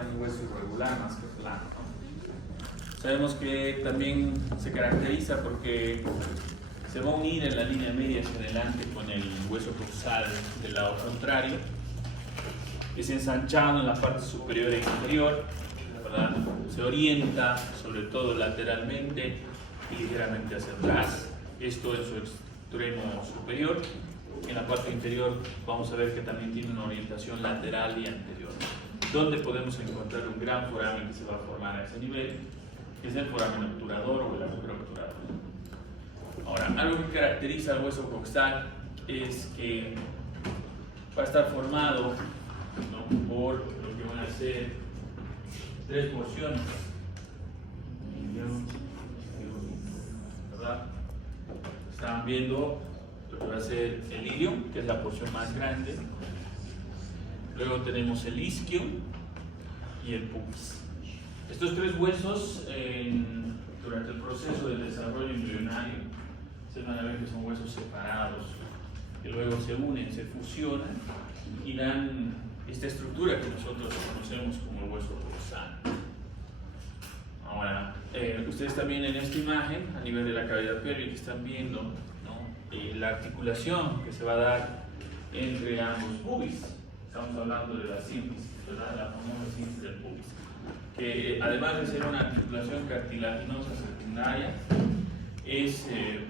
un hueso irregular más que plano, ¿no? Sabemos que también se caracteriza porque se va a unir en la línea media hacia adelante con el hueso coxal del lado contrario. Es ensanchado en la parte superior e inferior, ¿verdad? Se orienta sobre todo lateralmente y ligeramente hacia atrás, esto en su extremo superior. En la parte inferior vamos a ver que también tiene una orientación lateral y anterior, donde podemos encontrar un gran foramen que se va a formar a ese nivel, que es el foramen obturador o el agujero obturador. Ahora, algo que caracteriza al hueso coxal es que va a estar formado, ¿no?, por lo que van a ser tres porciones, ¿verdad? Están viendo lo que va a ser el ilium, que es la porción más grande. Luego tenemos el isquio y el pubis. Estos tres huesos, durante el proceso del desarrollo embrionario, se van a ver que son huesos separados, que luego se unen, se fusionan y dan esta estructura que nosotros conocemos como el hueso coxal. Ahora, ustedes también en esta imagen, a nivel de la cavidad pélvica, están viendo, ¿no?, la articulación que se va a dar entre ambos pubis. Estamos hablando de la sínfisis, ¿verdad? La famosa sínfisis del pubis, que además de ser una articulación cartilaginosa secundaria,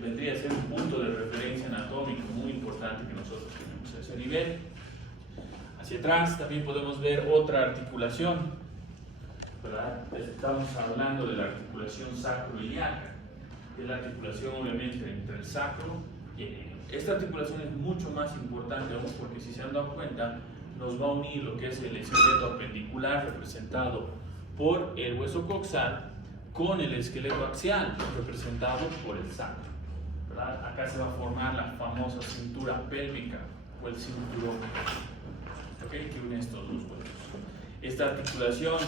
vendría a ser un punto de referencia anatómico muy importante que nosotros tenemos a ese nivel. Hacia atrás también podemos ver otra articulación, ¿verdad? Estamos hablando de la articulación sacroiliaca, que es la articulación obviamente entre el sacro y el ilio. Esta articulación es mucho más importante aún porque, si se han dado cuenta, nos va a unir lo que es el esqueleto apendicular representado por el hueso coxal con el esqueleto axial representado por el sacro, ¿verdad? Acá se va a formar la famosa cintura pélvica o el cinturón, ¿okay?, que une estos dos huesos. Esta articulación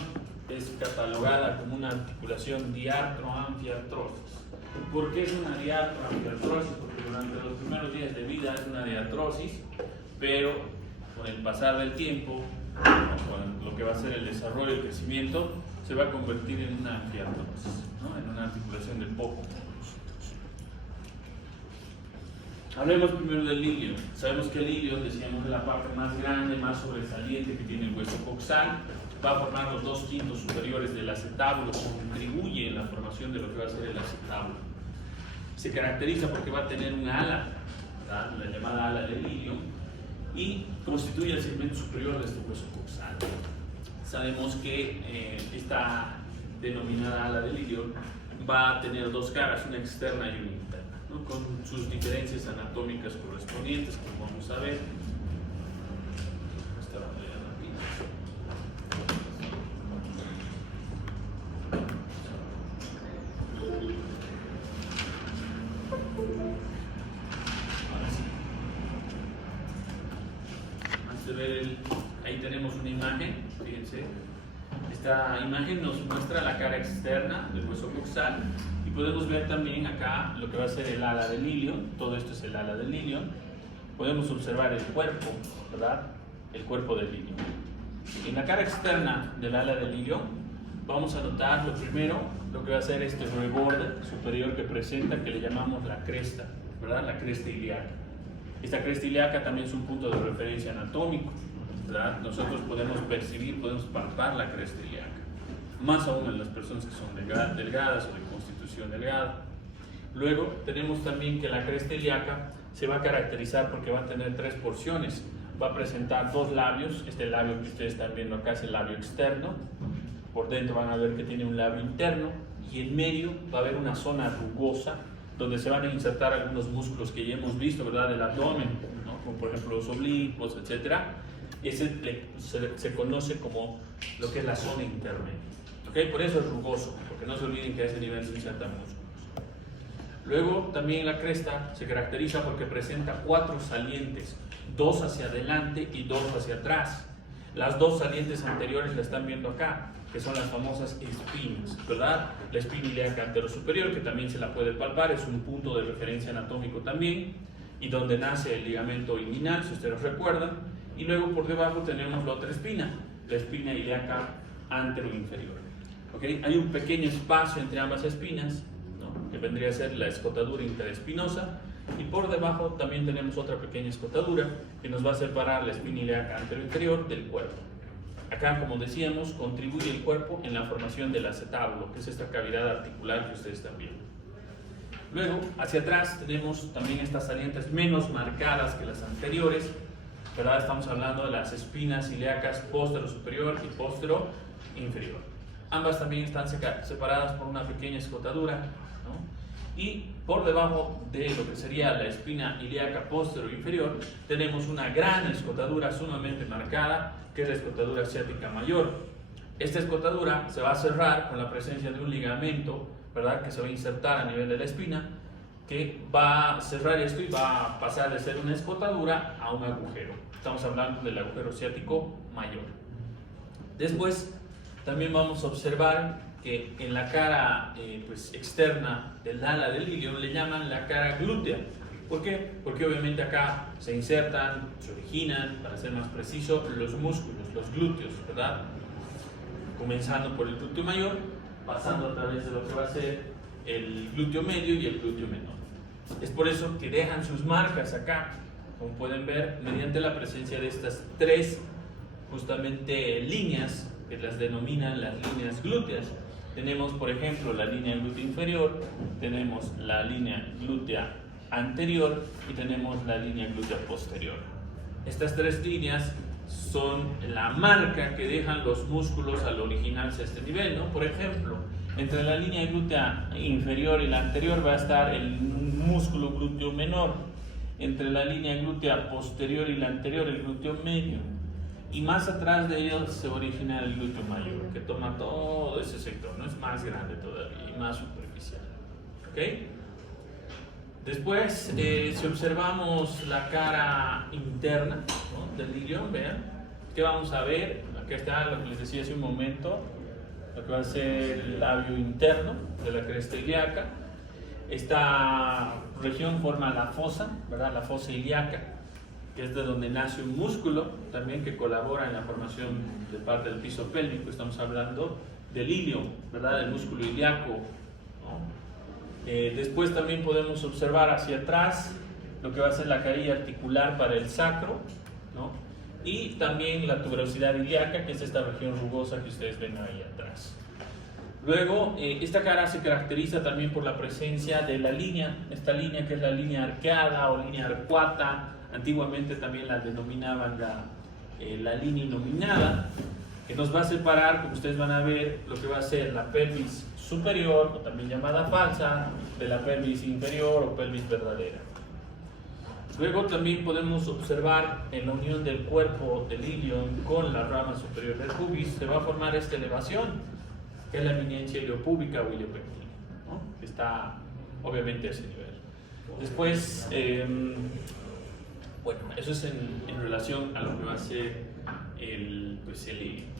es catalogada como una articulación diartroanfiartrosis. ¿Por qué es una diartroanfiartrosis? Porque durante los primeros días de vida es una diartrosis, pero con el pasar del tiempo, con lo que va a ser el desarrollo y el crecimiento, se va a convertir en una anfiartrosis, ¿no?, en una articulación del poco. Hablemos primero del ilio. Sabemos que el ilio, decíamos, es la parte más grande, más sobresaliente que tiene el hueso coxal. Va a formar los dos quintos superiores del acetábulo, contribuye en la formación de lo que va a ser el acetábulo. Se caracteriza porque va a tener un ala, ¿verdad?, la llamada ala del ilio, y constituye el segmento superior de este hueso coxal. Sabemos que esta denominada ala del ilio va a tener dos caras, una externa y una interna, ¿no?, con sus diferencias anatómicas correspondientes, como vamos a ver. Ahí tenemos una imagen, fíjense. Esta imagen nos muestra la cara externa del hueso coxal y podemos ver también acá lo que va a ser el ala del ilio. Todo esto es el ala del ilio. Podemos observar el cuerpo, ¿verdad?, el cuerpo del ilio. En la cara externa del ala del ilio vamos a notar lo primero, lo que va a ser este reborde superior que presenta, que le llamamos la cresta, ¿verdad?, la cresta ilíaca. Esta cresta ilíaca también es un punto de referencia anatómico, ¿verdad? Nosotros podemos percibir, podemos palpar la cresta ilíaca, más aún en las personas que son delgadas o de constitución delgada. Luego tenemos también que la cresta ilíaca se va a caracterizar porque va a tener tres porciones. Va a presentar dos labios. Este labio que ustedes están viendo acá es el labio externo. Por dentro van a ver que tiene un labio interno y en medio va a haber una zona rugosa donde se van a insertar algunos músculos que ya hemos visto, ¿verdad?, del abdomen, ¿no?, como por ejemplo los oblicuos, etc. Ese se conoce como lo que es la zona intermedia, ¿okay? Por eso es rugoso, porque no se olviden que a ese nivel se insertan músculos. Luego también la cresta se caracteriza porque presenta cuatro salientes, dos hacia adelante y dos hacia atrás. Las dos salientes anteriores la están viendo acá, que son las famosas espinas, ¿verdad? La espina ilíaca anterosuperior, que también se la puede palpar, es un punto de referencia anatómico también, y donde nace el ligamento inguinal, si ustedes recuerdan. Y luego por debajo tenemos la otra espina, la espina ilíaca anteroinferior. ¿Okay? Hay un pequeño espacio entre ambas espinas, ¿no? Que vendría a ser la escotadura interespinosa, y por debajo también tenemos otra pequeña escotadura que nos va a separar la espina ilíaca anteroinferior del cuerpo. Acá, como decíamos, contribuye el cuerpo en la formación del acetábulo, que es esta cavidad articular que ustedes están viendo. Luego, hacia atrás tenemos también estas salientes menos marcadas que las anteriores, ¿verdad? Estamos hablando de las espinas ilíacas póstero superior y póstero inferior. Ambas también están separadas por una pequeña escotadura, ¿no? Y por debajo de lo que sería la espina ilíaca póstero inferior tenemos una gran escotadura sumamente marcada, que es la escotadura ciática mayor. Esta escotadura se va a cerrar con la presencia de un ligamento, ¿verdad?, que se va a insertar a nivel de la espina, que va a cerrar esto y va a pasar de ser una escotadura a un agujero. Estamos hablando del agujero ciático mayor. Después también vamos a observar que en la cara externa del ala del ilion le llaman la cara glútea. ¿Por qué? Porque obviamente acá se insertan, se originan, para ser más preciso, los músculos, los glúteos, ¿verdad? Comenzando por el glúteo mayor, pasando a través de lo que va a ser el glúteo medio y el glúteo menor. Es por eso que dejan sus marcas acá, como pueden ver, mediante la presencia de estas tres justamente líneas que las denominan las líneas glúteas. Tenemos, por ejemplo, la línea glútea inferior, tenemos la línea glútea anterior y tenemos la línea glútea posterior. Estas tres líneas son la marca que dejan los músculos al originarse a este nivel, ¿no? Por ejemplo, entre la línea glútea inferior y la anterior va a estar el músculo glúteo menor, entre la línea glútea posterior y la anterior el glúteo medio, y más atrás de ellos se origina el glúteo mayor, que toma todo ese sector, ¿no? Es más grande todavía y más superficial. ¿Ok? Después, si observamos la cara interna, ¿no?, del ilion, vean, ¿qué vamos a ver? Aquí está lo que les decía hace un momento, lo que va a ser el labio interno de la cresta ilíaca. Esta región forma la fosa, ¿verdad? La fosa ilíaca, que es de donde nace un músculo también que colabora en la formación de parte del piso pélvico. Estamos hablando del ilion, ¿verdad? Del músculo ilíaco, ¿no? Después también podemos observar hacia atrás lo que va a ser la carilla articular para el sacro, ¿no? Y también la tuberosidad ilíaca, que es esta región rugosa que ustedes ven ahí atrás. Luego, esta cara se caracteriza también por la presencia de la línea, esta línea que es la línea arqueada o línea arcuata. Antiguamente también la denominaban la línea inominada, que nos va a separar, como ustedes van a ver, lo que va a ser la pelvis superior, o también llamada falsa, de la pelvis inferior o pelvis verdadera. Luego también podemos observar en la unión del cuerpo del ilion con la rama superior del pubis, se va a formar esta elevación, que es la eminencia iliopúbica o iliopectina, ¿no? Que está obviamente a ese nivel. Después, bueno, eso es en relación a lo que va a ser el ilion.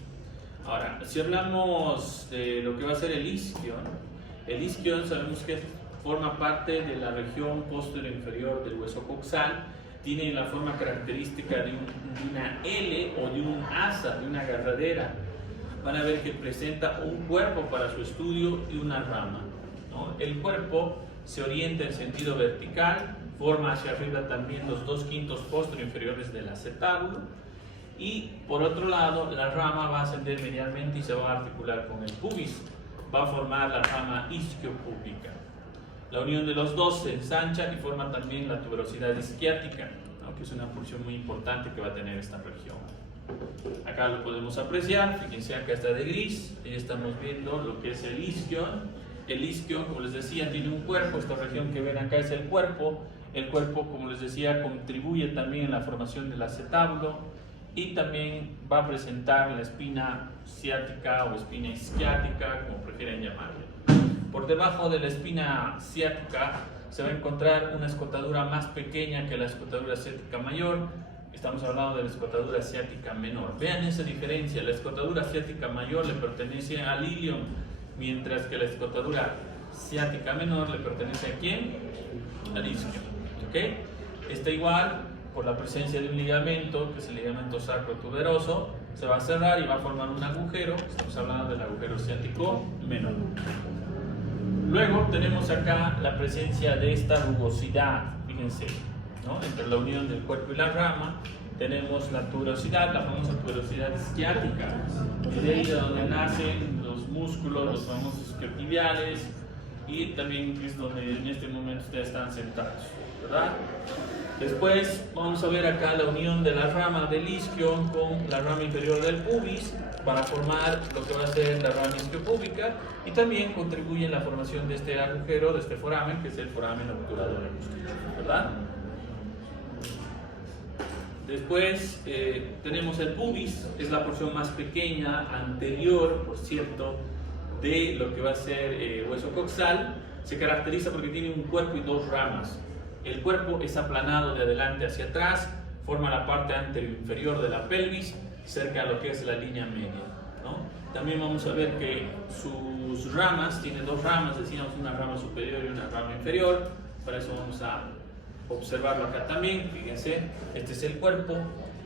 Ahora, si hablamos de lo que va a ser el isquion sabemos que forma parte de la región posterior inferior del hueso coxal, tiene la forma característica de una L o de un asa, de una agarradera. Van a ver que presenta un cuerpo para su estudio y una rama, ¿no? El cuerpo se orienta en sentido vertical, forma hacia arriba también los 2/5 posterior inferiores del acetábulo, y por otro lado la rama va a ascender medialmente y se va a articular con el pubis, va a formar la rama isquiopúbica. La unión de los dos se ensancha y forma también la tuberosidad isquiática, ¿no?, que es una porción muy importante que va a tener esta región. Acá lo podemos apreciar, fíjense, acá está de gris, y estamos viendo lo que es el isquion. El isquion, como les decía, tiene un cuerpo, esta región que ven acá es el cuerpo. El cuerpo, como les decía, contribuye también en la formación del acetábulo y también va a presentar la espina ciática o espina isquiática, como prefieren llamarle. Por debajo de la espina ciática se va a encontrar una escotadura más pequeña que la escotadura ciática mayor. Estamos hablando de la escotadura ciática menor. Vean esa diferencia, la escotadura ciática mayor le pertenece al ilion, mientras que la escotadura ciática menor le pertenece a ¿quién? Al isquion. ¿Okay? Está igual por la presencia de un ligamento, que es el ligamento sacrotuberoso, se va a cerrar y va a formar un agujero. Estamos hablando del agujero ciático menor. Luego tenemos acá la presencia de esta rugosidad, fíjense, ¿no? Entre la unión del cuerpo y la rama tenemos la tuberosidad, la famosa tuberosidad isquiática, y de ahí de donde nacen los músculos, los famosos isquiotibiales, y también es donde en este momento ustedes están sentados, ¿verdad? Después vamos a ver acá la unión de la rama del isquio con la rama inferior del pubis para formar lo que va a ser la rama isquiopúbica, y también contribuye en la formación de este agujero, de este foramen, que es el foramen obturador, ¿verdad? Después tenemos el pubis, es la porción más pequeña, anterior, por cierto, de lo que va a ser hueso coxal. Se caracteriza porque tiene un cuerpo y dos ramas. El cuerpo es aplanado de adelante hacia atrás, forma la parte anterior inferior de la pelvis, cerca a lo que es la línea media, ¿no? También vamos a ver que sus ramas, tiene dos ramas, decíamos una rama superior y una rama inferior. Para eso vamos a observarlo acá también. Fíjense, este es el cuerpo.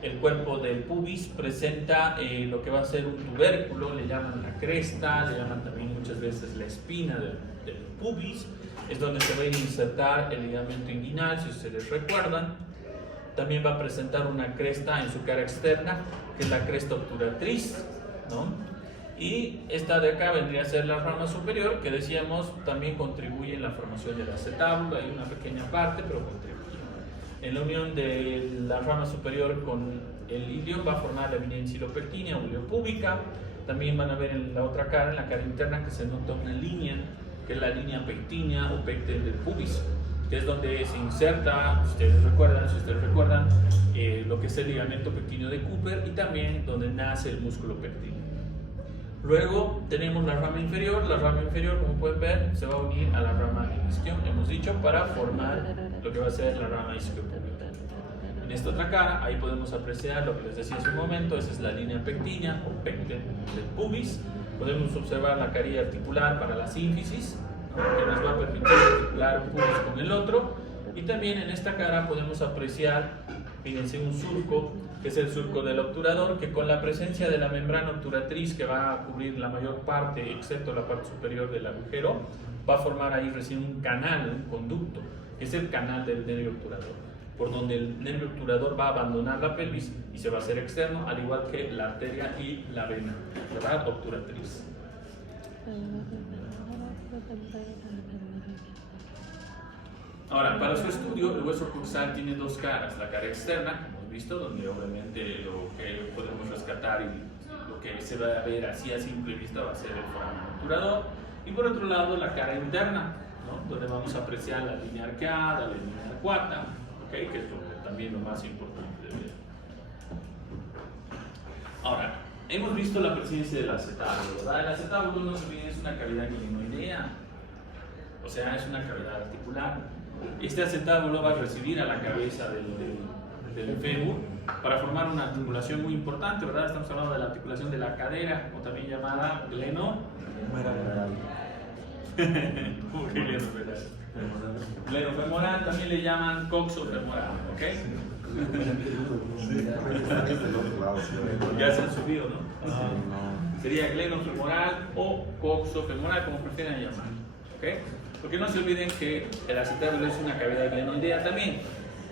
El cuerpo del pubis presenta lo que va a ser un tubérculo, le llaman la cresta, le llaman también muchas veces la espina del pubis. Es donde se va a insertar el ligamento inguinal, si ustedes recuerdan. También va a presentar una cresta en su cara externa, que es la cresta obturatriz, ¿no? Y esta de acá vendría a ser la rama superior, que decíamos también contribuye en la formación del acetábulo. Hay una pequeña parte, pero contribuye. En la unión de la rama superior con el ilion va a formar la eminensilopectínea o iliopúbica. También van a ver en la otra cara, en la cara interna, que se nota una línea, que es la línea pectínea o pecten del pubis, que es donde se inserta, si ustedes recuerdan, lo que es el ligamento pectíneo de Cooper, y también donde nace el músculo pectíneo. Luego tenemos la rama inferior. La rama inferior, como pueden ver, se va a unir a la rama del isquio, hemos dicho, para formar lo que va a ser la rama isquiopúbica. En esta otra cara, ahí podemos apreciar lo que les decía hace un momento. Esa es la línea pectínea o pecten del pubis. Podemos observar la carilla articular para la sínfisis, ¿no?, que nos va a permitir articular un pubis con el otro. Y también en esta cara podemos apreciar, fíjense, un surco, que es el surco del obturador, que con la presencia de la membrana obturatriz, que va a cubrir la mayor parte, excepto la parte superior del agujero, va a formar ahí recién un canal, un conducto, que es el canal del nervio obturador, por donde el nervio obturador va a abandonar la pelvis y se va a hacer externo, al igual que la arteria y la vena, ¿verdad?, obturatriz. Ahora, para su estudio, el hueso coxal tiene dos caras: la cara externa, como hemos visto, donde obviamente lo que podemos rescatar y lo que se va a ver así a simple vista va a ser el foramen obturador, y por otro lado la cara interna, ¿no?, donde vamos a apreciar la línea arqueada, la línea arcuata, ¿okay?, que es también lo más importante de ver. Ahora, hemos visto la presencia del acetábulo, ¿verdad? El acetábulo, no se olviden, es una cavidad glenoidea, o sea, es una cavidad articular. Este acetábulo va a recibir a la cabeza del fémur para formar una articulación muy importante, ¿verdad? Estamos hablando de la articulación de la cadera, o también llamada glenoferoral. Glenoferoral, también le llaman coxofemoral, ¿ok? Ya se han subido, ¿no? Sería glenoferoral o coxofemoral, como prefieran llamar, ¿ok? Porque no se olviden que el acetábulo es una cavidad glenoidea también,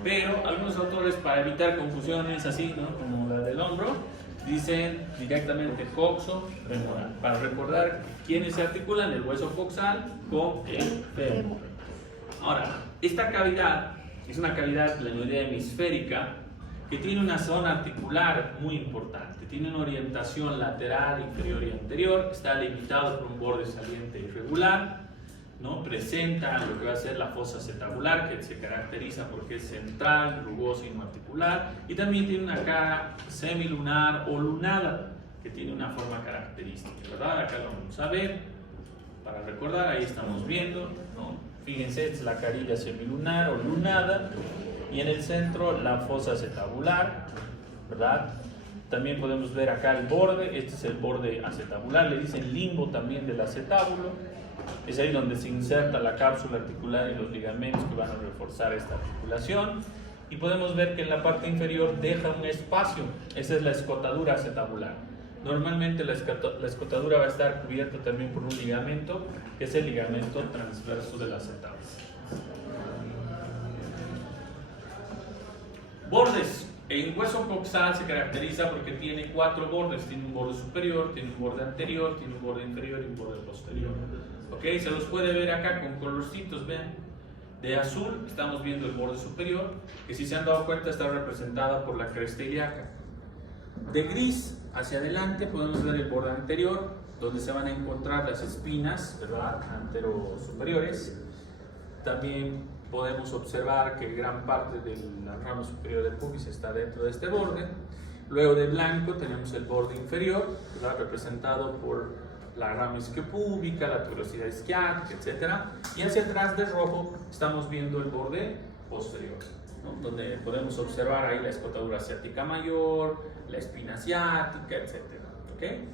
pero algunos autores, para evitar confusiones así, ¿no?, como la del hombro, dicen directamente coxofemoral, para recordar quiénes se articulan el hueso coxal con el fémur. Ahora, esta cavidad es una cavidad glenoidea hemisférica que tiene una zona articular muy importante, tiene una orientación lateral, inferior y anterior, está limitado por un borde saliente irregular, ¿no? Presenta lo que va a ser la fosa acetabular, que se caracteriza porque es central, rugosa y no articular, y también tiene una cara semilunar o lunada, que tiene una forma característica, ¿verdad? Acá lo vamos a ver, para recordar, ahí estamos viendo, ¿no? Fíjense, esta es la carilla semilunar o lunada, y en el centro la fosa acetabular, ¿verdad? También podemos ver acá el borde, este es el borde acetabular, le dicen limbo también del acetábulo. Es ahí donde se inserta la cápsula articular y los ligamentos que van a reforzar esta articulación. y podemos ver que en la parte inferior deja un espacio. Esa es la escotadura acetabular. Normalmente la escotadura va a estar cubierta también por un ligamento, que es el ligamento transverso del acetablo. Bordes. En hueso coxal se caracteriza porque tiene 4 bordes. Tiene un borde superior, tiene un borde anterior, tiene un borde inferior y un borde posterior. ¿Ok? Se los puede ver acá con colorcitos, vean. De azul estamos viendo el borde superior, que si se han dado cuenta está representada por la cresta ilíaca. De gris hacia adelante podemos ver el borde anterior, donde se van a encontrar las espinas, ¿verdad?, antero-superiores. También podemos observar que gran parte de la rama superior del pubis está dentro de este borde. Luego de blanco tenemos el borde inferior, ¿verdad?, representado por la rama isquiopúbica, la tuberosidad isquiática, etc. Y hacia atrás de rojo estamos viendo el borde posterior, ¿no?, donde podemos observar ahí la escotadura ciática mayor, la espina asiática, etc. ¿Okay?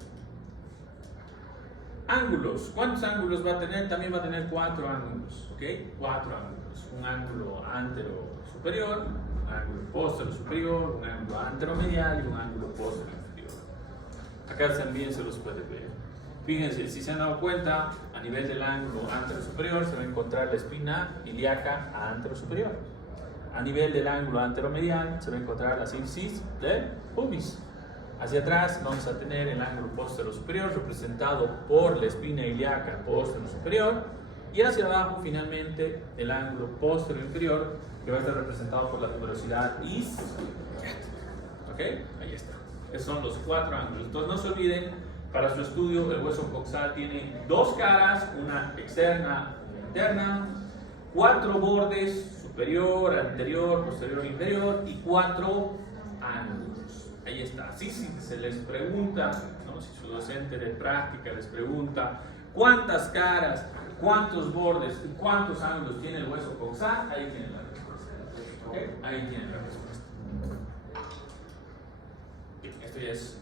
Ángulos. ¿Cuántos ángulos va a tener? También va a tener 4 ángulos. ¿Ok? 4 ángulos. Un ángulo antero superior, un ángulo postero superior, un ángulo anteromedial y un ángulo postero inferior. Acá también se los puede ver. Fíjense, si se han dado cuenta, a nivel del ángulo antero superior se va a encontrar la espina ilíaca antero superior. A nivel del ángulo anteromedial se va a encontrar la sífisis del pubis. Hacia atrás vamos a tener el ángulo postero superior representado por la espina ilíaca postero superior, y hacia abajo finalmente el ángulo postero inferior, que va a estar representado por la tuberosidad isquiática. ¿Ok? Ahí está. Esos son los 4 ángulos. Entonces no se olviden, para su estudio el hueso coxal tiene 2 caras, una externa y una interna, 4 bordes, superior, anterior, posterior, inferior, y 4 ángulos. Ahí está. Así si se les pregunta, ¿no?, si su docente de práctica les pregunta cuántas caras, cuántos bordes y cuántos ángulos tiene el hueso coxal, ahí tienen la respuesta. ¿Okay? Ahí tienen la respuesta. Bien, esto ya es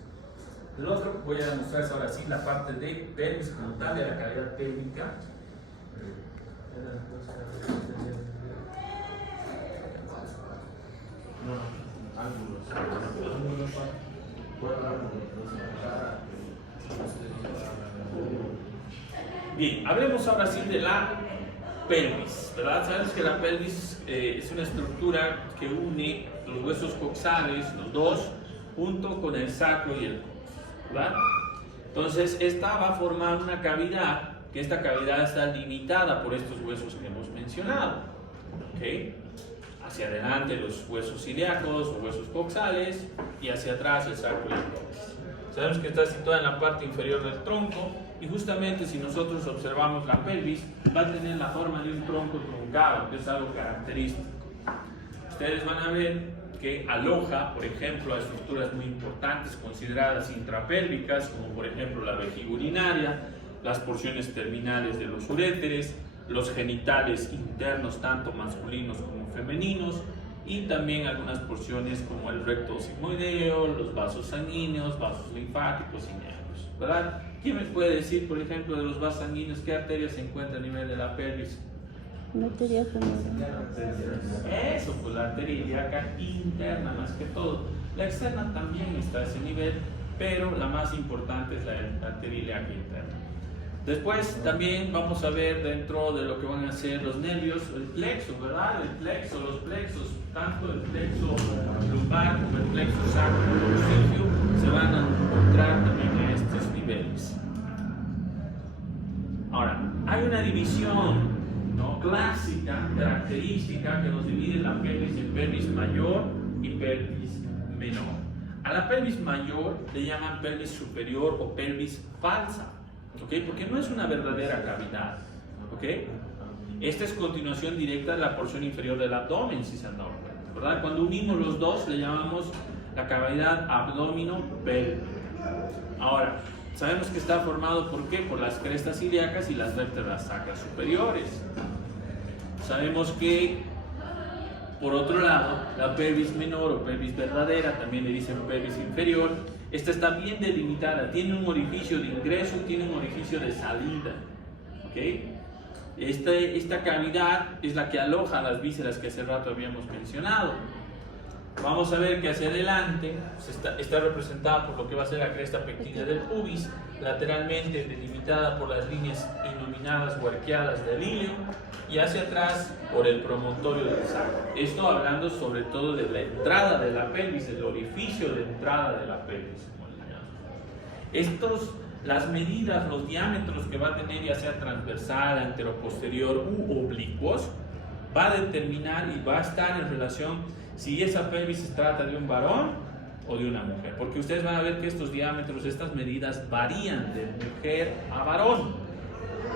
el otro. Voy a demostrarles ahora sí la parte de pelvis como tal, de la cavidad pélvica. Bien, hablemos ahora sí de la pelvis, ¿verdad? Sabemos que la pelvis es una estructura que une los huesos coxales, los dos, junto con el sacro y el coxis, ¿verdad? Entonces, esta va a formar una cavidad, que esta cavidad está limitada por estos huesos que hemos mencionado, ¿ok? Hacia adelante los huesos ilíacos o huesos coxales, y hacia atrás el sacro y el coxis. Sabemos que está situada en la parte inferior del tronco, y justamente si nosotros observamos la pelvis, va a tener la forma de un tronco truncado, que es algo característico. Ustedes van a ver que aloja, por ejemplo, a estructuras muy importantes consideradas intrapélvicas, como por ejemplo la vejiga urinaria, las porciones terminales de los uréteres, los genitales internos, tanto masculinos como femeninos, y también algunas porciones como el recto sigmoideo, los vasos sanguíneos, vasos linfáticos y nervios, ¿verdad? ¿Quién me puede decir, por ejemplo, de los vasos sanguíneos, qué arteria se encuentra a nivel de la pelvis? La arteria femoral. Eso, pues la arteria ilíaca interna más que todo. La externa también está a ese nivel, pero la más importante es la arteria ilíaca interna. Después también vamos a ver dentro de lo que van a ser los nervios, el plexo, ¿verdad? El plexo, los plexos, tanto el plexo lumbar como el plexo sacro se van a encontrar también a estos niveles. Ahora, hay una división, ¿no?, clásica, característica, que nos divide la pelvis en pelvis mayor y pelvis menor. A la pelvis mayor le llaman pelvis superior o pelvis falsa, ¿ok? Porque no es una verdadera cavidad, ¿ok? Esta es continuación directa de la porción inferior del abdomen, si se han dado cuenta, ¿verdad? Cuando unimos los dos le llamamos la cavidad abdomino-pélvica. Ahora, sabemos que está formado ¿por qué? Por las crestas ilíacas y las vértebras sacras superiores. Sabemos que, por otro lado, la pelvis menor o pelvis verdadera, también le dicen pelvis inferior, esta está bien delimitada, tiene un orificio de ingreso y tiene un orificio de salida, ¿ok? Esta cavidad es la que aloja las vísceras que hace rato habíamos mencionado. vamos a ver que hacia adelante está representada por lo que va a ser la cresta pequeña del pubis, lateralmente delimitada por las líneas inominadas o arqueadas del ilio, y hacia atrás por el promontorio del sacro. Esto hablando sobre todo de la entrada de la pelvis, del orificio de entrada de la pelvis. Las medidas, los diámetros que va a tener, ya sea transversal, anteroposterior u oblicuos, va a determinar y va a estar en relación si esa pelvis se trata de un varón o de una mujer, porque ustedes van a ver que estos diámetros, estas medidas varían de mujer a varón.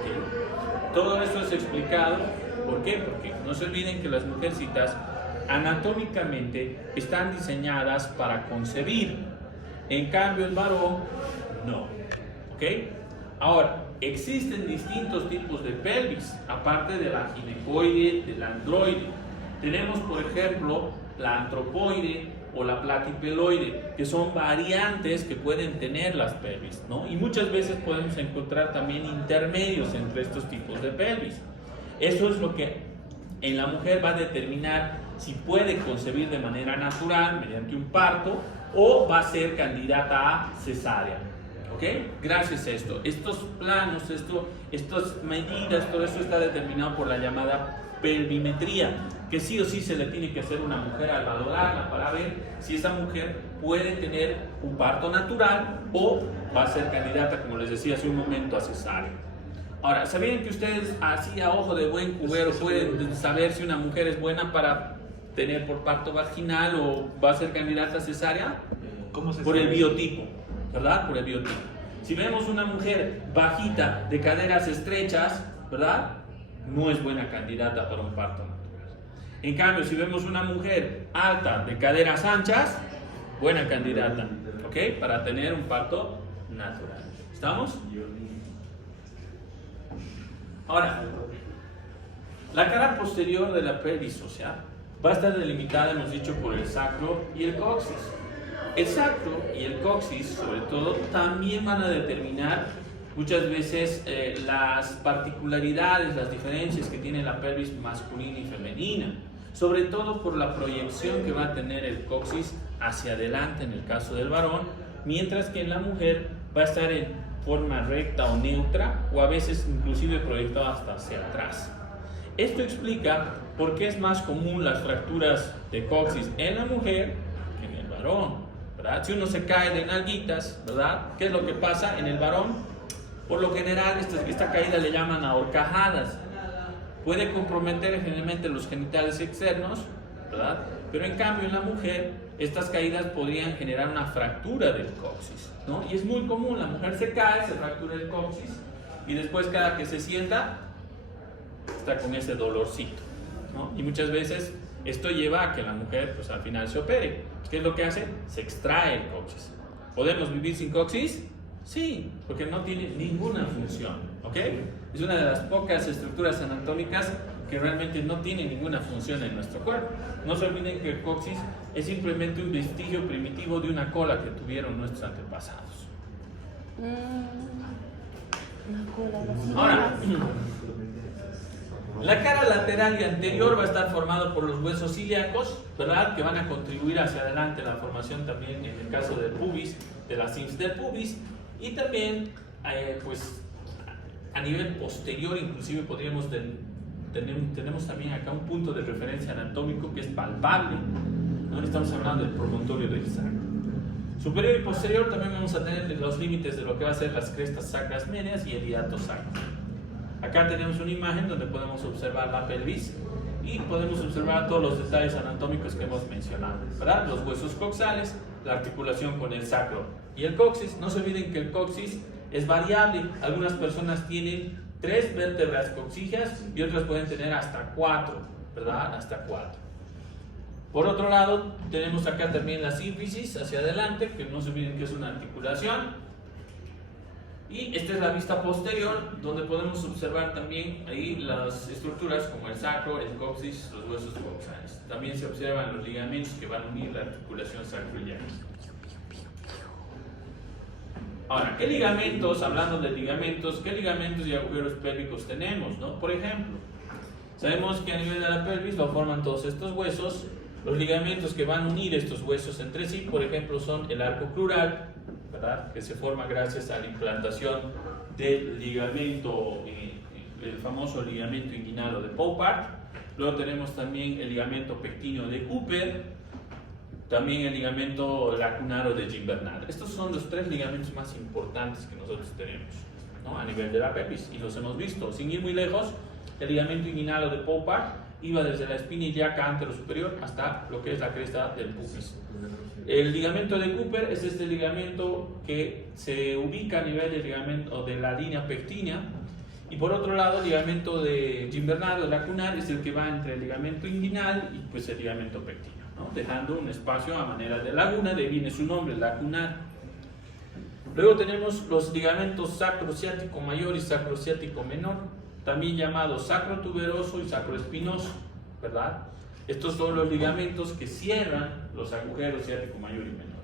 ¿Okay? Todo esto es explicado. ¿Por qué? Porque no se olviden que las mujercitas anatómicamente están diseñadas para concebir, en cambio el varón no. ¿Ok? Ahora, existen distintos tipos de pelvis, aparte de la ginecoide, de la androide. Tenemos, por ejemplo, la antropoide o la platipeloide, que son variantes que pueden tener las pelvis, ¿no? Y muchas veces podemos encontrar también intermedios entre estos tipos de pelvis. Eso es lo que en la mujer va a determinar si puede concebir de manera natural, mediante un parto, o va a ser candidata a cesárea. ¿Ok? Gracias a esto. Estos planos, estas medidas, todo esto está determinado por la llamada pelvimetría, que sí o sí se le tiene que hacer a una mujer al valorarla para ver si esa mujer puede tener un parto natural o va a ser candidata, como les decía hace un momento, a cesárea. Ahora, ¿sabían que ustedes así a ojo de buen cubero pueden saber si una mujer es buena para tener por parto vaginal o va a ser candidata a cesárea? ¿Cómo se Por sabe? el biotipo, ¿verdad? Por el biotipo. Si vemos una mujer bajita, de caderas estrechas, ¿verdad? No es buena candidata para un parto natural. En cambio, si vemos una mujer alta, de caderas anchas, buena candidata, ¿ok? Para tener un parto natural. ¿Estamos? Ahora, la cara posterior de la pelvis, o sea, va a estar delimitada, hemos dicho, por el sacro y el coxis. El sacro y el coxis, sobre todo, también van a determinar muchas veces las particularidades, las diferencias que tiene la pelvis masculina y femenina, sobre todo por la proyección que va a tener el coxis hacia adelante en el caso del varón, mientras que en la mujer va a estar en forma recta o neutra, o a veces inclusive proyectado hasta hacia atrás. Esto explica por qué es más común las fracturas de coxis en la mujer que en el varón, ¿verdad? Si uno se cae de nalguitas, ¿verdad? ¿Qué es lo que pasa en el varón? Por lo general, esta caída le llaman ahorcajadas. Puede comprometer generalmente los genitales externos, ¿verdad? Pero en cambio en la mujer, estas caídas podrían generar una fractura del coxis, ¿no? Y es muy común, la mujer se cae, se fractura el coxis, y después cada que se sienta, está con ese dolorcito, ¿no? Y muchas veces esto lleva a que la mujer, pues al final se opere. ¿Qué es lo que hace? Se extrae el coxis. ¿Podemos vivir sin coxis? Sí, porque no tiene ninguna función, ¿ok? Es una de las pocas estructuras anatómicas que realmente no tiene ninguna función en nuestro cuerpo. No se olviden que el coxis es simplemente un vestigio primitivo de una cola que tuvieron nuestros antepasados. Ahora, la cara lateral y anterior va a estar formada por los huesos ilíacos, ¿verdad? Que van a contribuir hacia adelante a la formación también en el caso del pubis, de la symphysis del pubis, y también, pues, a nivel posterior, inclusive podríamos tenemos también acá un punto de referencia anatómico que es palpable, ¿no? Estamos hablando del promontorio del sacro. Superior y posterior también vamos a tener los límites de lo que va a ser las crestas sacras medias y el hiato sacro. Acá tenemos una imagen donde podemos observar la pelvis y podemos observar todos los detalles anatómicos que hemos mencionado, ¿verdad? Los huesos coxales, la articulación con el sacro y el coxis. No se olviden que el coxis es variable. Algunas personas tienen 3 vértebras coxígeas y otras pueden tener hasta 4, ¿verdad? Hasta 4. Por otro lado, tenemos acá también la sínfisis hacia adelante, que no se olviden que es una articulación. Y esta es la vista posterior, donde podemos observar también ahí las estructuras como el sacro, el coxis, los huesos coxales. También se observan los ligamentos que van a unir la articulación sacroiliaca. Ahora, ¿qué ligamentos, hablando de ligamentos, qué ligamentos y agujeros pélvicos tenemos, ¿no? Por ejemplo, sabemos que a nivel de la pelvis lo forman todos estos huesos, Los ligamentos que van a unir estos huesos entre sí, por ejemplo, son el arco crural, ¿verdad?, que se forma gracias a la implantación del ligamento, el famoso ligamento inguinal o de Poupart. Luego tenemos también el ligamento pectíneo de Cooper, también el ligamento lacunaro de Gimbernat. Estos son los 3 ligamentos más importantes que nosotros tenemos, ¿no?, a nivel de la pelvis, y los hemos visto. Sin ir muy lejos, el ligamento inguinal o de Poupart iba desde la espina ilíaca anterosuperior hasta lo que es la cresta del pubis. El ligamento de Cooper es este ligamento que se ubica a nivel del ligamento de la línea pectínea, y por otro lado el ligamento de Gimbernat o lacunar es el que va entre el ligamento inguinal y pues el ligamento pectíneo, ¿no?, dejando un espacio a manera de laguna, de ahí viene su nombre, lacunar. Luego tenemos los ligamentos sacrociático mayor y sacrociático menor, también llamados sacrotuberoso y sacroespinoso, ¿verdad? Estos son los ligamentos que cierran los agujeros ciático mayor y menor.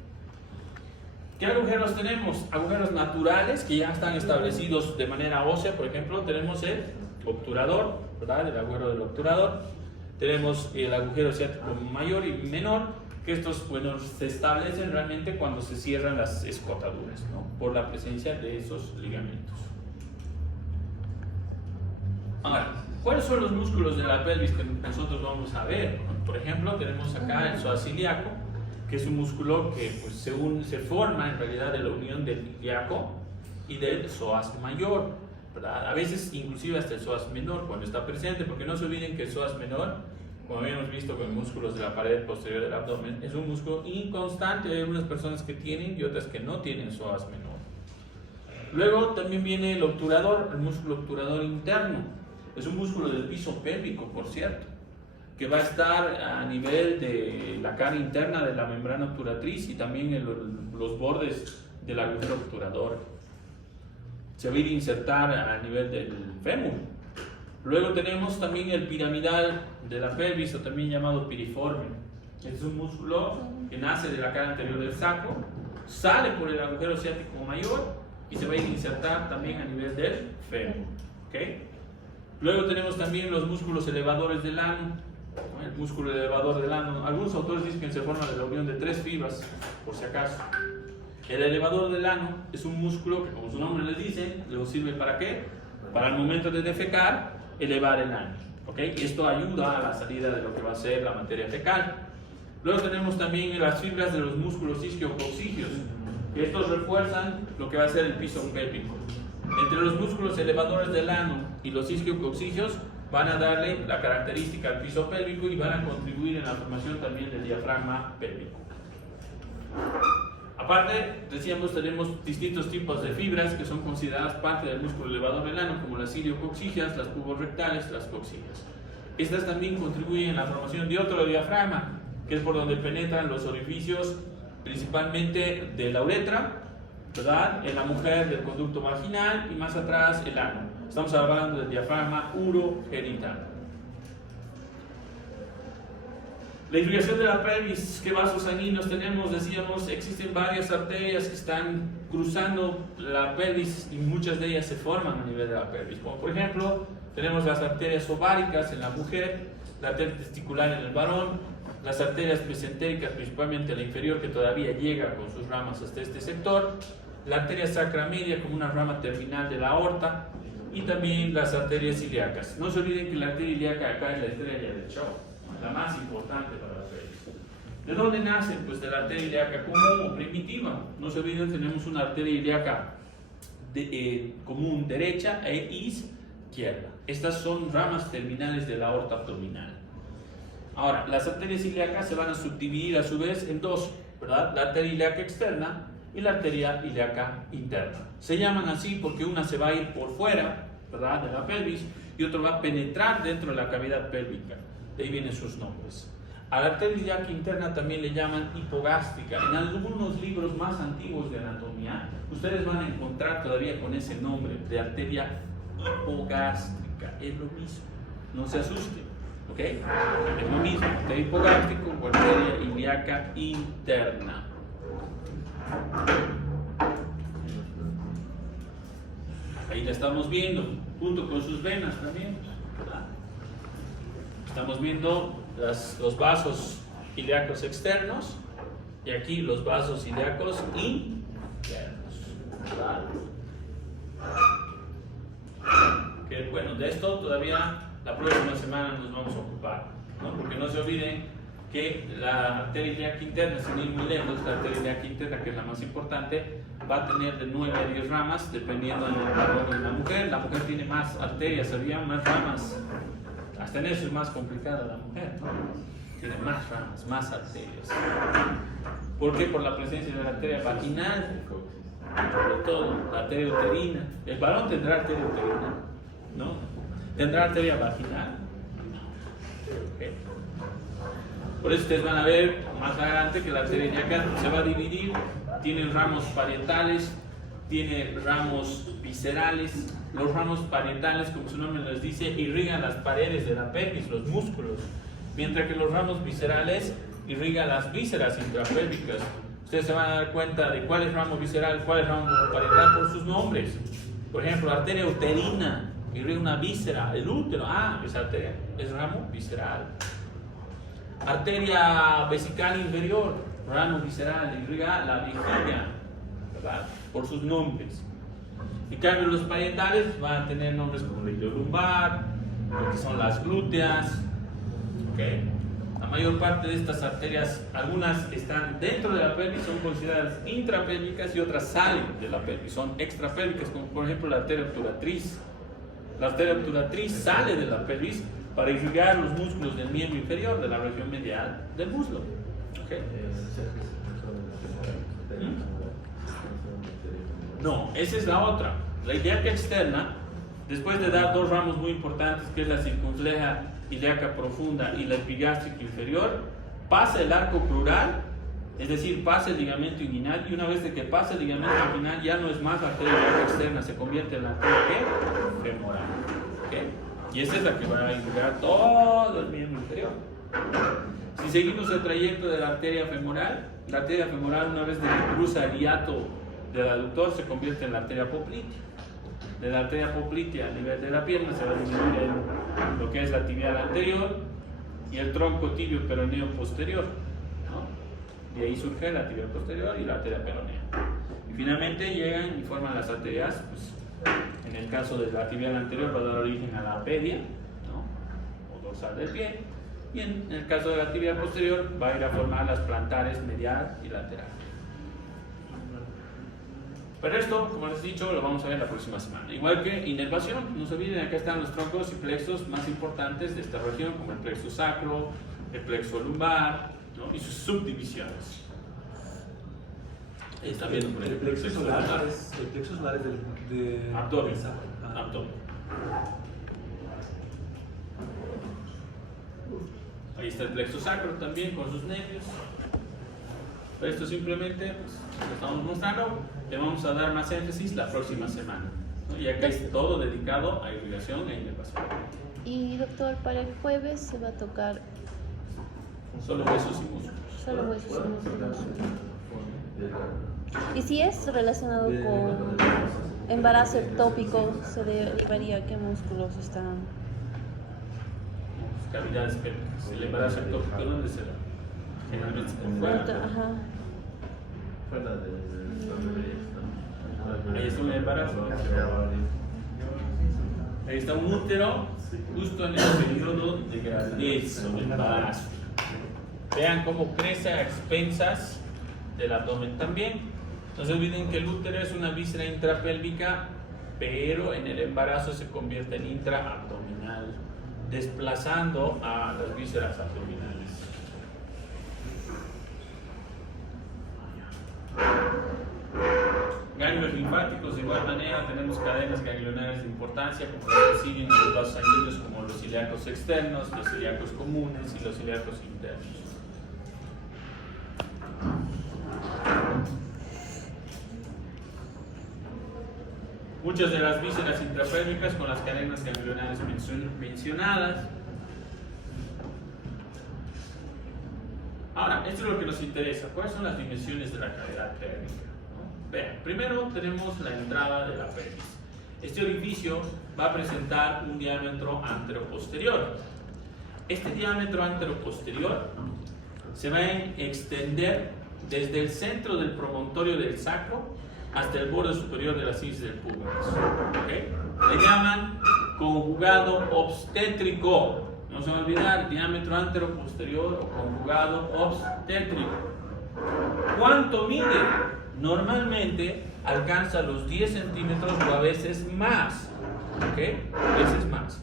¿Qué agujeros tenemos? Agujeros naturales que ya están establecidos de manera ósea. Por ejemplo, tenemos el obturador, ¿verdad?, el agujero del obturador. Tenemos el agujero ciático mayor y menor, que estos, bueno, se establecen realmente cuando se cierran las escotaduras, ¿no?, por la presencia de esos ligamentos. Ahora, ¿cuáles son los músculos de la pelvis que nosotros vamos a ver? Por ejemplo, tenemos acá el psoas ilíaco, que es un músculo que pues, se forma en realidad de la unión del ilíaco y del psoas mayor, ¿verdad? A veces inclusive hasta el psoas menor cuando está presente, porque no se olviden que el psoas menor, como habíamos visto con músculos de la pared posterior del abdomen, es un músculo inconstante. Hay unas personas que tienen y otras que no tienen psoas menor. Luego también viene el obturador, el músculo obturador interno. Es un músculo del piso pélvico, por cierto, que va a estar a nivel de la cara interna de la membrana obturatriz y también en los bordes del agujero obturador. Se va a ir a insertar a nivel del fémur. Luego tenemos también el piramidal de la pelvis, o también llamado piriforme. Es un músculo que nace de la cara anterior del sacro, sale por el agujero ciático mayor y se va a ir a insertar también a nivel del fémur. ¿Okay? Luego tenemos también los músculos elevadores del ano. El músculo elevador del ano, algunos autores dicen que se forma de la unión de 3 fibras, por si acaso. El elevador del ano es un músculo que, como su nombre les dice, le sirve ¿para qué? Para el momento de defecar, elevar el ano, ¿okay? Y esto ayuda a la salida de lo que va a ser la materia fecal. Luego tenemos también las fibras de los músculos isquiococcígeos, que estos refuerzan lo que va a ser el piso pélvico. Entre los músculos elevadores del ano y los isquiococcígeos van a darle la característica al piso pélvico y van a contribuir en la formación también del diafragma pélvico. Aparte, decíamos, tenemos distintos tipos de fibras que son consideradas parte del músculo elevador del ano, como las iliococcígeas, las puborectales, las coccígeas. Estas también contribuyen en la formación de otro diafragma, que es por donde penetran los orificios, principalmente de la uretra, ¿verdad?, en la mujer del conducto vaginal y más atrás el ano. Estamos hablando del diafragma urogenital. La irrigación de la pelvis, ¿qué vasos sanguíneos tenemos? Decíamos, existen varias arterias que están cruzando la pelvis y muchas de ellas se forman a nivel de la pelvis. Como por ejemplo, tenemos las arterias ováricas en la mujer, la arteria testicular en el varón, las arterias mesentéricas, principalmente la inferior, que todavía llega con sus ramas hasta este sector, la arteria sacra media como una rama terminal de la aorta, y también las arterias ilíacas. No se olviden que la arteria ilíaca acá es la estrella del show, la más importante para la pelvis. ¿De dónde nace? Pues de la arteria ilíaca común o primitiva. No se olviden, tenemos una arteria ilíaca común derecha e izquierda. Estas son ramas terminales de la aorta abdominal. Ahora, las arterias ilíacas se van a subdividir a su vez en dos, ¿verdad? La arteria ilíaca externa y la arteria ilíaca interna. Se llaman así porque una se va a ir por fuera, ¿verdad?, de la pelvis, y otra va a penetrar dentro de la cavidad pélvica. De ahí vienen sus nombres. A la arteria ilíaca interna también le llaman hipogástrica. En algunos libros más antiguos de anatomía, ustedes van a encontrar todavía con ese nombre de arteria hipogástrica. Es lo mismo, no se asusten, ¿ok? Es lo mismo, arteria hipogástrica o arteria ilíaca interna. Ahí la estamos viendo, junto con sus venas también, ¿verdad? Estamos viendo los vasos ilíacos externos y aquí los vasos ilíacos internos. ¿Vale? Que bueno, de esto todavía la próxima semana nos vamos a ocupar, ¿no? Porque no se olviden que la arteria ilíaca interna, sin ir muy lejos, la arteria ilíaca interna, que es la más importante, va a tener de 9 a 10 ramas, dependiendo del varón y de la mujer. La mujer tiene más arterias, había más ramas. Hasta en eso es más complicada la mujer, ¿no? Tiene más ramas, más arterias. ¿Por qué? Por la presencia de la arteria vaginal, sobre todo, la arteria uterina. El varón tendrá arteria uterina, ¿no? ¿Tendrá arteria vaginal? Okay. Por eso ustedes van a ver más adelante que la arteria ilíaca se va a dividir, tiene ramos parietales, tiene ramos viscerales. Los ramos parietales, como su nombre les dice, irrigan las paredes de la pelvis, los músculos, mientras que los ramos viscerales irrigan las vísceras intrapélvicas. Ustedes se van a dar cuenta de cuál es ramo visceral, cuál es ramo parietal por sus nombres. Por ejemplo, arteria uterina irriga una víscera, el útero, esa arteria es ramo visceral. Arteria vesical inferior, ramo visceral, irriga la vejiga, ¿verdad? Por sus nombres. En cambio, los parietales van a tener nombres como el ilio lumbar, lo que son las glúteas. ¿Okay? La mayor parte de estas arterias, algunas están dentro de la pelvis, son consideradas intrapélvicas y otras salen de la pelvis, son extrapélvicas, como por ejemplo la arteria obturatriz. La arteria obturatriz sale de la pelvis para irrigar los músculos del miembro inferior, de la región medial del muslo. ¿Okay? No, esa es la otra. La ilíaca externa, después de dar dos ramos muy importantes, que es la circunfleja ilíaca profunda y la epigástrica inferior, pasa el arco crural, es decir, pasa el ligamento inguinal, y una vez de que pasa el ligamento inguinal ya no es más la arteria ilíaca externa, se convierte en la arteria femoral. ¿Okay? Y esa es la que va a irrigar todo el miembro inferior. Si seguimos el trayecto de la arteria femoral una vez de que cruza el hiato del aductor se convierte en la arteria poplitea. De la arteria poplitea a nivel de la pierna se va a dividir en lo que es la tibial anterior y el tronco tibio peroneo posterior, ¿no? De ahí surge la tibial posterior y la arteria peronea. Y finalmente llegan y forman las arterias, pues, en el caso de la tibial anterior va a dar origen a la pedia, ¿no? O dorsal del pie, y en el caso de la tibial posterior va a ir a formar las plantares medial y lateral. Pero esto, como les he dicho, lo vamos a ver la próxima semana. Igual que inervación, no se olviden, acá están los troncos y plexos más importantes de esta región, como el plexo sacro, el plexo lumbar, ¿no? Y sus subdivisiones. Ahí están viendo por el plexo solar es de abdomen. Abdomen. Ahí está el plexo sacro también con sus nervios. Esto simplemente pues, lo estamos mostrando. Le vamos a dar más énfasis la próxima semana, ¿no? Y acá es todo dedicado a irrigación e inervación. Y doctor, para el jueves se va a tocar Solo huesos y músculos. solo huesos y músculos. Y si es relacionado con embarazo ectópico, se debería a qué músculos están. Cavidades pélvicas. El embarazo ectópico, ¿dónde se da? Generalmente por fuera. Ajá. Fuera de Ahí está un embarazo. Ahí está un útero justo en el periodo de gravidez o de embarazo. Vean cómo crece a expensas del abdomen también. No se olviden que el útero es una víscera intrapélvica, pero en el embarazo se convierte en intraabdominal, desplazando a las vísceras abdominales. Ganglios linfáticos, de igual manera, tenemos cadenas ganglionares de importancia, como los que siguen a los vasos sanguíneos, como los ilíacos externos, los ilíacos comunes y los ilíacos internos. Muchas de las vísceras intrapélvicas con las cadenas ganglionares mencionadas. Ahora, esto es lo que nos interesa. ¿Cuáles son las dimensiones de la cavidad pélvica? ¿No? Vean, primero tenemos la entrada de la pelvis. Este orificio va a presentar un diámetro anteroposterior. Este diámetro anteroposterior se va a extender desde el centro del promontorio del sacro hasta el borde superior de la sífisis del pubis. ¿Okay? Le llaman conjugado obstétrico. No se va a olvidar, diámetro antero-posterior o conjugado obstétrico. ¿Cuánto mide? Normalmente alcanza los 10 centímetros o a veces más. ¿Okay? A veces más.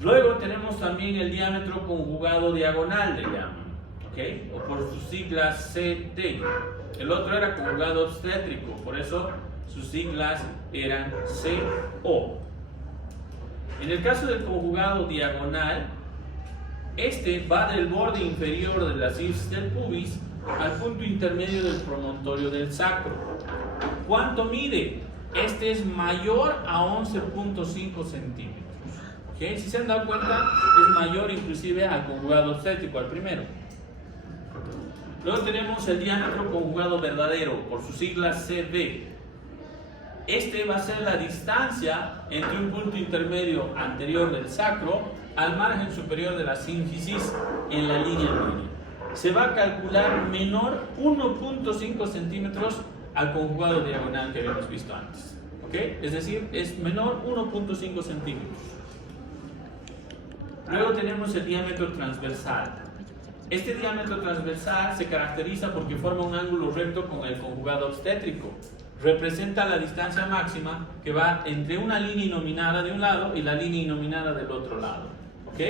Luego tenemos también el diámetro conjugado diagonal, le llaman. ¿Okay? O por sus siglas CT. El otro era conjugado obstétrico, por eso sus siglas eran CO. En el caso del conjugado diagonal, este va del borde inferior de la sífisis del pubis al punto intermedio del promontorio del sacro. ¿Cuánto mide? Este es mayor a 11.5 centímetros. ¿Okay? Si se han dado cuenta, es mayor inclusive al conjugado obstétrico, al primero. Luego tenemos el diámetro conjugado verdadero, por sus siglas CB. Este va a ser la distancia entre un punto intermedio anterior del sacro al margen superior de la sínfisis en la línea media. Se va a calcular menor 1.5 centímetros al conjugado diagonal que habíamos visto antes. ¿Okay? Es decir, es menor 1.5 centímetros. Luego tenemos el diámetro transversal. Este diámetro transversal se caracteriza porque forma un ángulo recto con el conjugado obstétrico. Representa la distancia máxima que va entre una línea inominada de un lado y la línea inominada del otro lado. ¿Ok?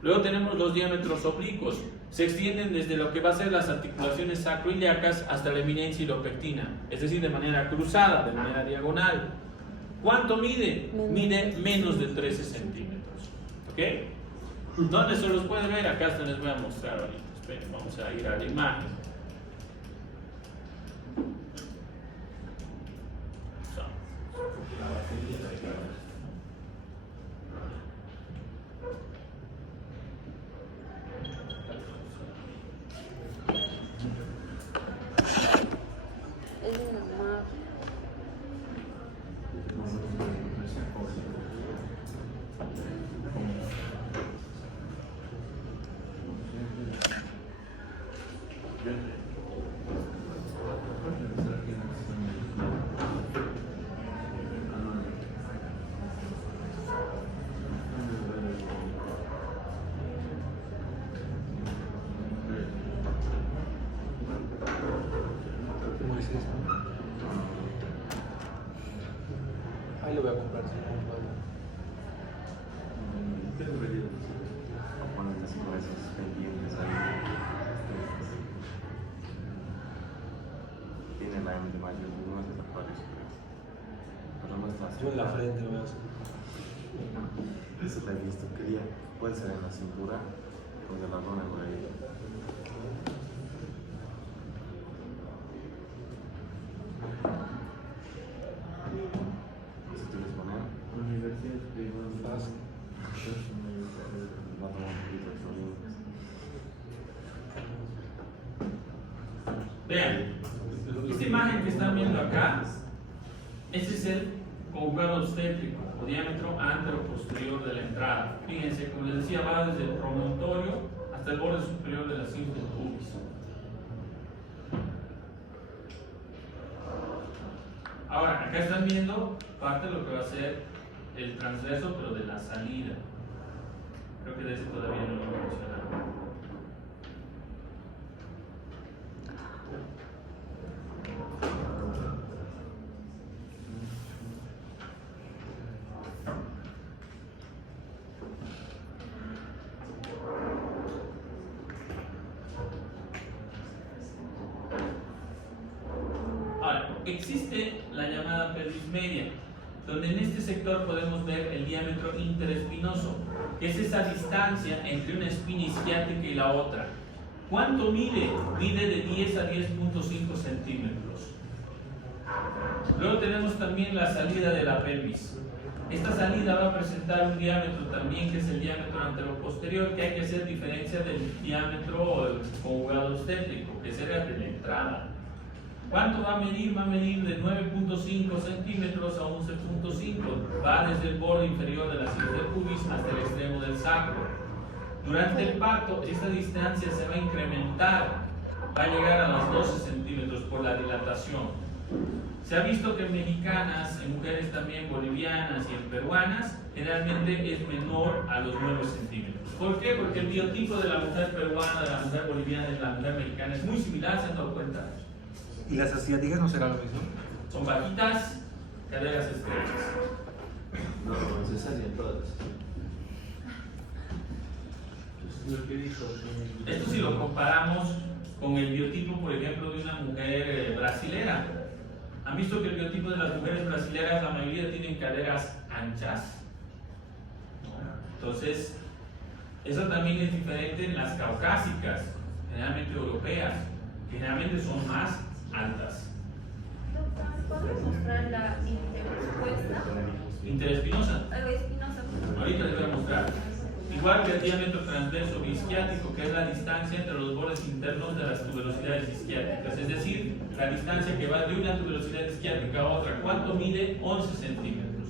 Luego tenemos los diámetros oblicuos. Se extienden desde lo que va a ser las articulaciones sacroiliacas hasta la eminencia ilopectina, es decir, de manera cruzada, de manera diagonal. ¿Cuánto mide? Mide menos de 13 centímetros. ¿Ok? ¿Dónde se los puede ver? Acá se les voy a mostrar ahorita. Esperen, vamos a ir a la imagen. Es una mar. Ahí lo voy a comprar. Si no, Ponen así con esos pendientes ahí. Tiene la M de mayor, no es de Acuarios, pero no es fácil. yo en la frente lo voy a hacer. Eso la he visto, quería, puede ser en la cintura, o de la lona por ahí. Si quieres poner, Fácil. va a tomar un poquito de sonido. Vean, esta imagen que están viendo acá, ese es el conjugado obstétrico o diámetro antero-posterior de la entrada. Fíjense, como les decía, va desde el promontorio hasta el borde superior de la sífisis del pubis. Ahora, acá están viendo parte de lo que va a ser el transverso, pero de la salida. Creo que de ese todavía no lo he mencionado. Ahora, existe la llamada pelvis media, donde en este sector podemos ver el diámetro interespinoso, que es esa distancia entre una espina isquiática y la otra. ¿Cuánto mide? Mide de 10 a 10.5 centímetros. Luego tenemos también la salida de la pelvis. Esta salida va a presentar un diámetro también, que es el diámetro anteroposterior, que hay que hacer diferencia del diámetro conjugado obstétrico, que será de la entrada. ¿Cuánto va a medir? Va a medir de 9.5 centímetros a 11.5. Va desde el borde inferior de la sífisis del pubis hasta el extremo del sacro. Durante el parto, esta distancia se va a incrementar, va a llegar a los 12 centímetros por la dilatación. Se ha visto que en mexicanas, en mujeres también bolivianas y en peruanas, generalmente es menor a los 9 centímetros. ¿Por qué? Porque el biotipo de la mujer peruana, de la mujer boliviana y de la mujer mexicana es muy similar, ¿se han dado cuenta? ¿Y las asiáticas no será lo mismo? Son bajitas, caderas estrechas. No, cesárea todas. Esto si lo comparamos con el biotipo, por ejemplo, de una mujer brasilera. ¿Han visto que el biotipo de las mujeres brasileras, la mayoría tienen caderas anchas? Entonces, eso también es diferente en las caucásicas, generalmente europeas, que generalmente son más altas. Doctor, ¿podrías mostrar la interpuesta? Interespinosa. Algo espinosa. Ahorita les voy a mostrar. Igual que el diámetro transverso isquiático, que es la distancia entre los bordes internos de las tuberosidades isquiáticas, es decir, la distancia que va de una tuberosidad isquiática a otra. ¿Cuánto mide? 11 centímetros.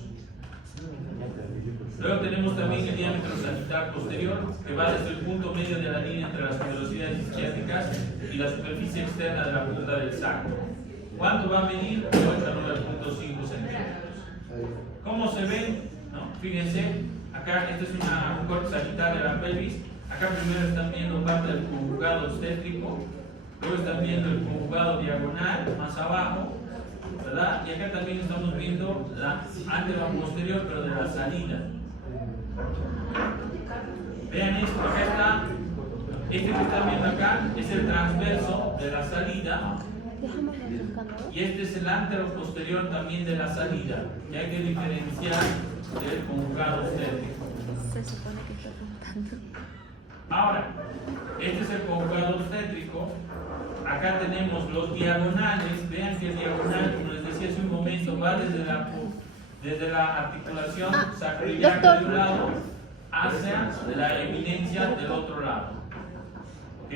Luego tenemos también el diámetro sagital posterior, que va desde el punto medio de la línea entre las tuberosidades isquiáticas y la superficie externa de la punta del sacro. ¿Cuánto va a medir? De 8 a 9.5 centímetros. ¿Cómo se ve? ¿No? Fíjense, acá este es un corte sagital de la pelvis. Acá primero están viendo parte del conjugado obstétrico, luego están viendo el conjugado diagonal más abajo, ¿verdad? Y acá también estamos viendo la antero-posterior, pero de la salida. Vean esto, acá está, este que están viendo acá es el transverso de la salida. Y este es el antero-posterior también de la salida, que hay que diferenciar del conjugado obstétrico. Se supone que está contando. Ahora, este es el conjugado obstétrico. Acá tenemos los diagonales. Vean que el diagonal, como les decía hace un momento, va desde la articulación sacroiliaca de un lado hacia la eminencia del otro lado. ¿Ok?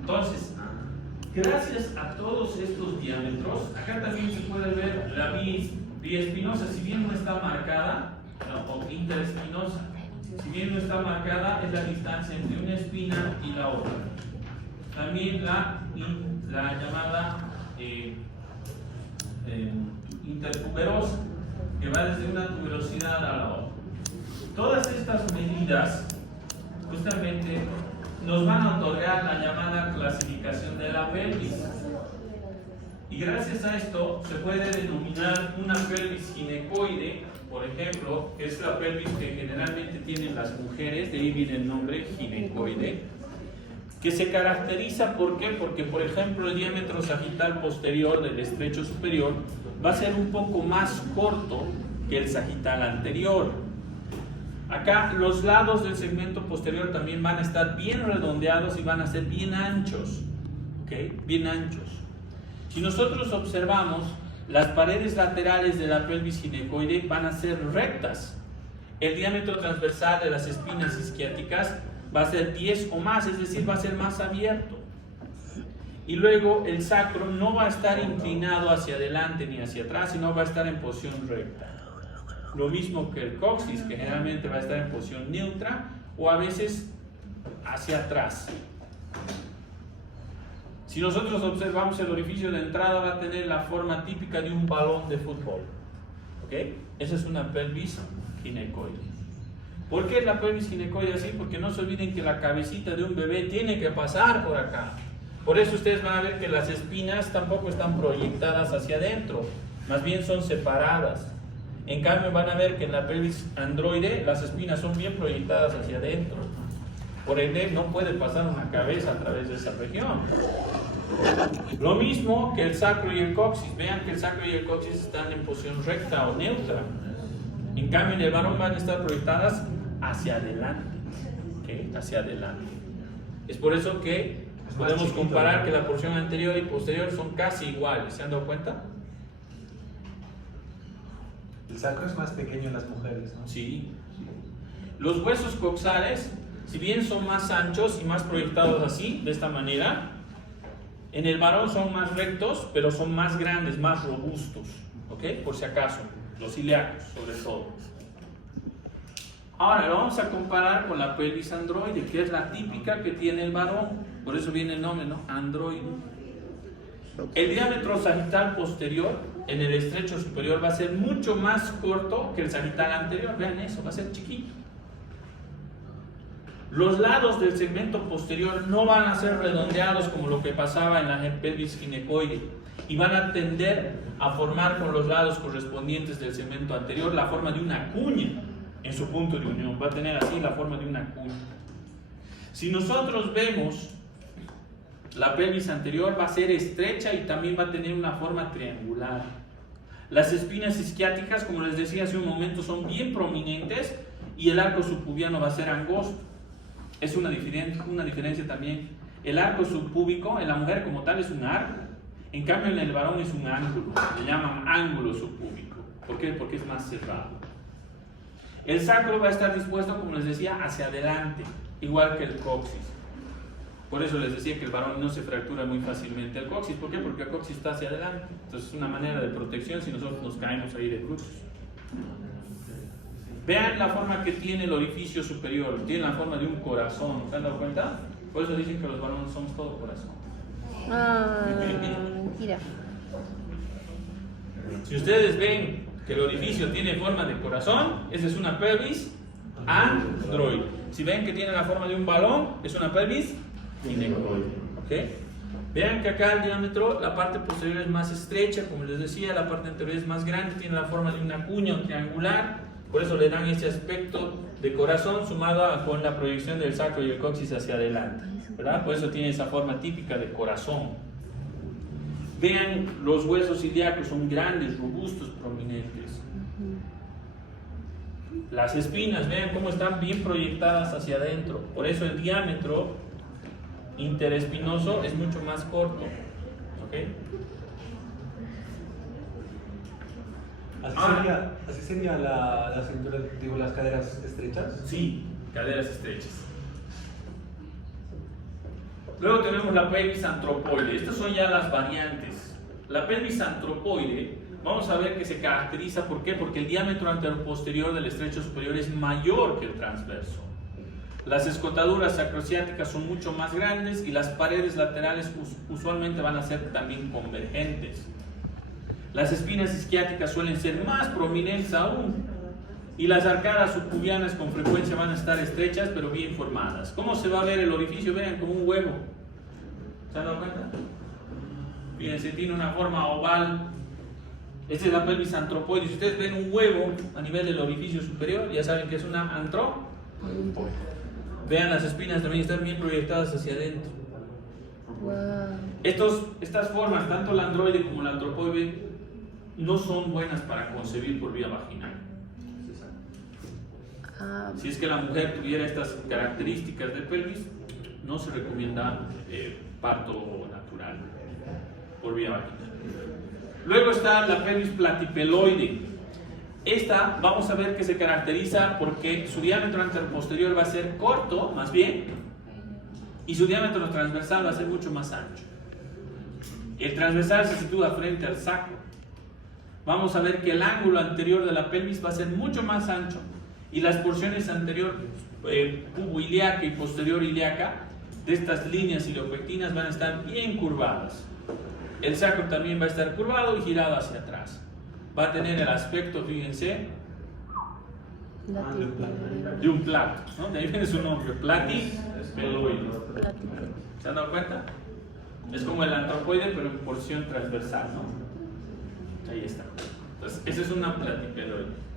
Entonces, gracias a todos estos diámetros, acá también se puede ver la vía espinosa, si bien no está marcada, o interespinosa, si bien no está marcada, es la distancia entre una espina y la otra. También la llamada intertuberosa, que va desde una tuberosidad a la otra. Todas estas medidas, justamente, nos van a otorgar la llamada clasificación de la pelvis. Y gracias a esto se puede denominar una pelvis ginecoide, por ejemplo, que es la pelvis que generalmente tienen las mujeres, de ahí viene el nombre ginecoide, que se caracteriza, ¿por qué? Porque, por ejemplo, el diámetro sagital posterior del estrecho superior va a ser un poco más corto que el sagital anterior. Acá los lados del segmento posterior también van a estar bien redondeados y van a ser bien anchos, ¿ok? Bien anchos. Si nosotros observamos, las paredes laterales de la pelvis ginecoide van a ser rectas. El diámetro transversal de las espinas isquiáticas va a ser 10 o más, es decir, va a ser más abierto. Y luego el sacro no va a estar inclinado hacia adelante ni hacia atrás, sino va a estar en posición recta. Lo mismo que el coxis, que generalmente va a estar en posición neutra o a veces hacia atrás. Si nosotros observamos el orificio de entrada, va a tener la forma típica de un balón de fútbol. ¿Ok? Esa es una pelvis ginecoide. ¿Por qué es la pelvis ginecoide así? Porque no se olviden que la cabecita de un bebé tiene que pasar por acá. Por eso ustedes van a ver que las espinas tampoco están proyectadas hacia adentro, más bien son separadas. En cambio van a ver que en la pelvis androide las espinas son bien proyectadas hacia adentro. Por ende no puede pasar una cabeza a través de esa región. Lo mismo que el sacro y el coxis. Vean que el sacro y el coxis están en posición recta o neutra. En cambio en el varón van a estar proyectadas hacia adelante. ¿Okay? Hacia adelante. Es por eso que podemos comparar que la porción anterior y posterior son casi iguales. ¿Se han dado cuenta? El sacro es más pequeño en las mujeres, ¿no? Sí. Los huesos coxales, si bien son más anchos y más proyectados así, de esta manera, en el varón son más rectos, pero son más grandes, más robustos. ¿Ok? Por si acaso, los ilíacos sobre todo. Ahora lo vamos a comparar con la pelvis androide, que es la típica que tiene el varón. Por eso viene el nombre, ¿no? Androide. El diámetro sagital posterior en el estrecho superior va a ser mucho más corto que el sagital anterior. Vean eso, va a ser chiquito. Los lados del segmento posterior no van a ser redondeados como lo que pasaba en la pelvis ginecoide y van a tender a formar con los lados correspondientes del segmento anterior la forma de una cuña en su punto de unión. Va a tener así la forma de una cuña. Si nosotros vemos la pelvis anterior, va a ser estrecha y también va a tener una forma triangular. Las espinas isquiáticas, como les decía hace un momento, son bien prominentes y el arco subpubiano va a ser angosto. Es una diferencia también. El arco subpúbico en la mujer como tal es un arco, en cambio en el varón es un ángulo, le llaman ángulo subpúbico. ¿Por qué? Porque es más cerrado. El sacro va a estar dispuesto, como les decía, hacia adelante, igual que el coxis. Por eso les decía que el varón no se fractura muy fácilmente el coxis. ¿Por qué? Porque el coxis está hacia adelante. Entonces es una manera de protección si nosotros nos caemos ahí de brutos. Vean la forma que tiene el orificio superior. Tiene la forma de un corazón. ¿Se han dado cuenta? Por eso dicen que los varones somos todo corazón. Ah, mentira. Si ustedes ven que el orificio tiene forma de corazón, esa es una pelvis androide. Si ven que tiene la forma de un balón, es una pelvis ginecoide. ¿Okay? Vean que acá el diámetro, la parte posterior es más estrecha, como les decía, la parte anterior es más grande, tiene la forma de una cuña triangular. Por eso le dan ese aspecto de corazón sumado con la proyección del sacro y el coxis hacia adelante, ¿verdad? Por eso tiene esa forma típica de corazón. Vean, los huesos ilíacos son grandes, robustos, prominentes. Las espinas, vean cómo están bien proyectadas hacia adentro. Por eso el diámetro interespinoso es mucho más corto. ¿Okay? Así sería la cintura, digo, las caderas estrechas. Sí, caderas estrechas. Luego tenemos la pelvis antropoide. Estas son ya las variantes. La pelvis antropoide, vamos a ver que se caracteriza, ¿por qué? Porque el diámetro anteroposterior del estrecho superior es mayor que el transverso. Las escotaduras sacrociáticas son mucho más grandes y las paredes laterales usualmente van a ser también convergentes. Las espinas isquiáticas suelen ser más prominentes aún y las arcadas subpubianas con frecuencia van a estar estrechas pero bien formadas. ¿Cómo se va a ver el orificio? Vean, como un huevo. ¿Se han dado cuenta? Fíjense, tiene una forma oval. Esta es la pelvis antropoide. Si ustedes ven un huevo a nivel del orificio superior, ya saben que es una antropoide. Vean, las espinas también están bien proyectadas hacia adentro. Wow. Estas formas, tanto la androide como la antropoide, no son buenas para concebir por vía vaginal. Si es que la mujer tuviera estas características de pelvis, no se recomienda parto natural por vía vaginal. Luego está la pelvis platipeloide. Esta vamos a ver que se caracteriza porque su diámetro anteroposterior va a ser corto, más bien, y su diámetro transversal va a ser mucho más ancho. El transversal se sitúa frente al sacro. Vamos a ver que el ángulo anterior de la pelvis va a ser mucho más ancho y las porciones anterior puboilíaca y posterior ilíaca de estas líneas iliopectinas van a estar bien curvadas. El sacro también va a estar curvado y girado hacia atrás. Va a tener el aspecto, fíjense, de un plato, ¿no? De ahí viene su nombre, platipeloide. ¿Se han dado cuenta? Es como el antropoide, pero en porción transversal, ¿no? Ahí está. Entonces, esa es una platipeloide.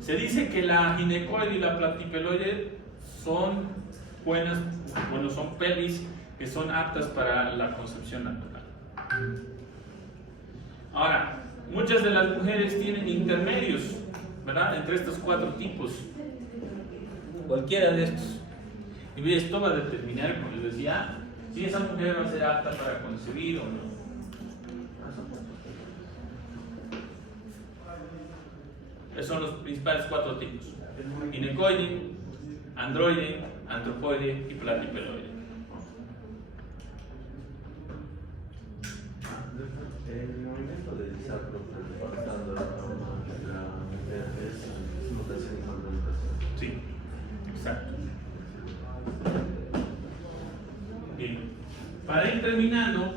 Se dice que la ginecoide y la platipeloide son buenas, bueno, son pelvis que son aptas para la concepción natural. Ahora, muchas de las mujeres tienen intermedios, ¿verdad? Entre estos cuatro tipos. Cualquiera de estos. Y esto va a determinar, como les decía, si esa mujer va a ser apta para concebir o no. Esos son los principales cuatro tipos: ginecoide, androide, antropoide y platipeloide. El movimiento del sacro, faltando la Bien. Para ir terminando,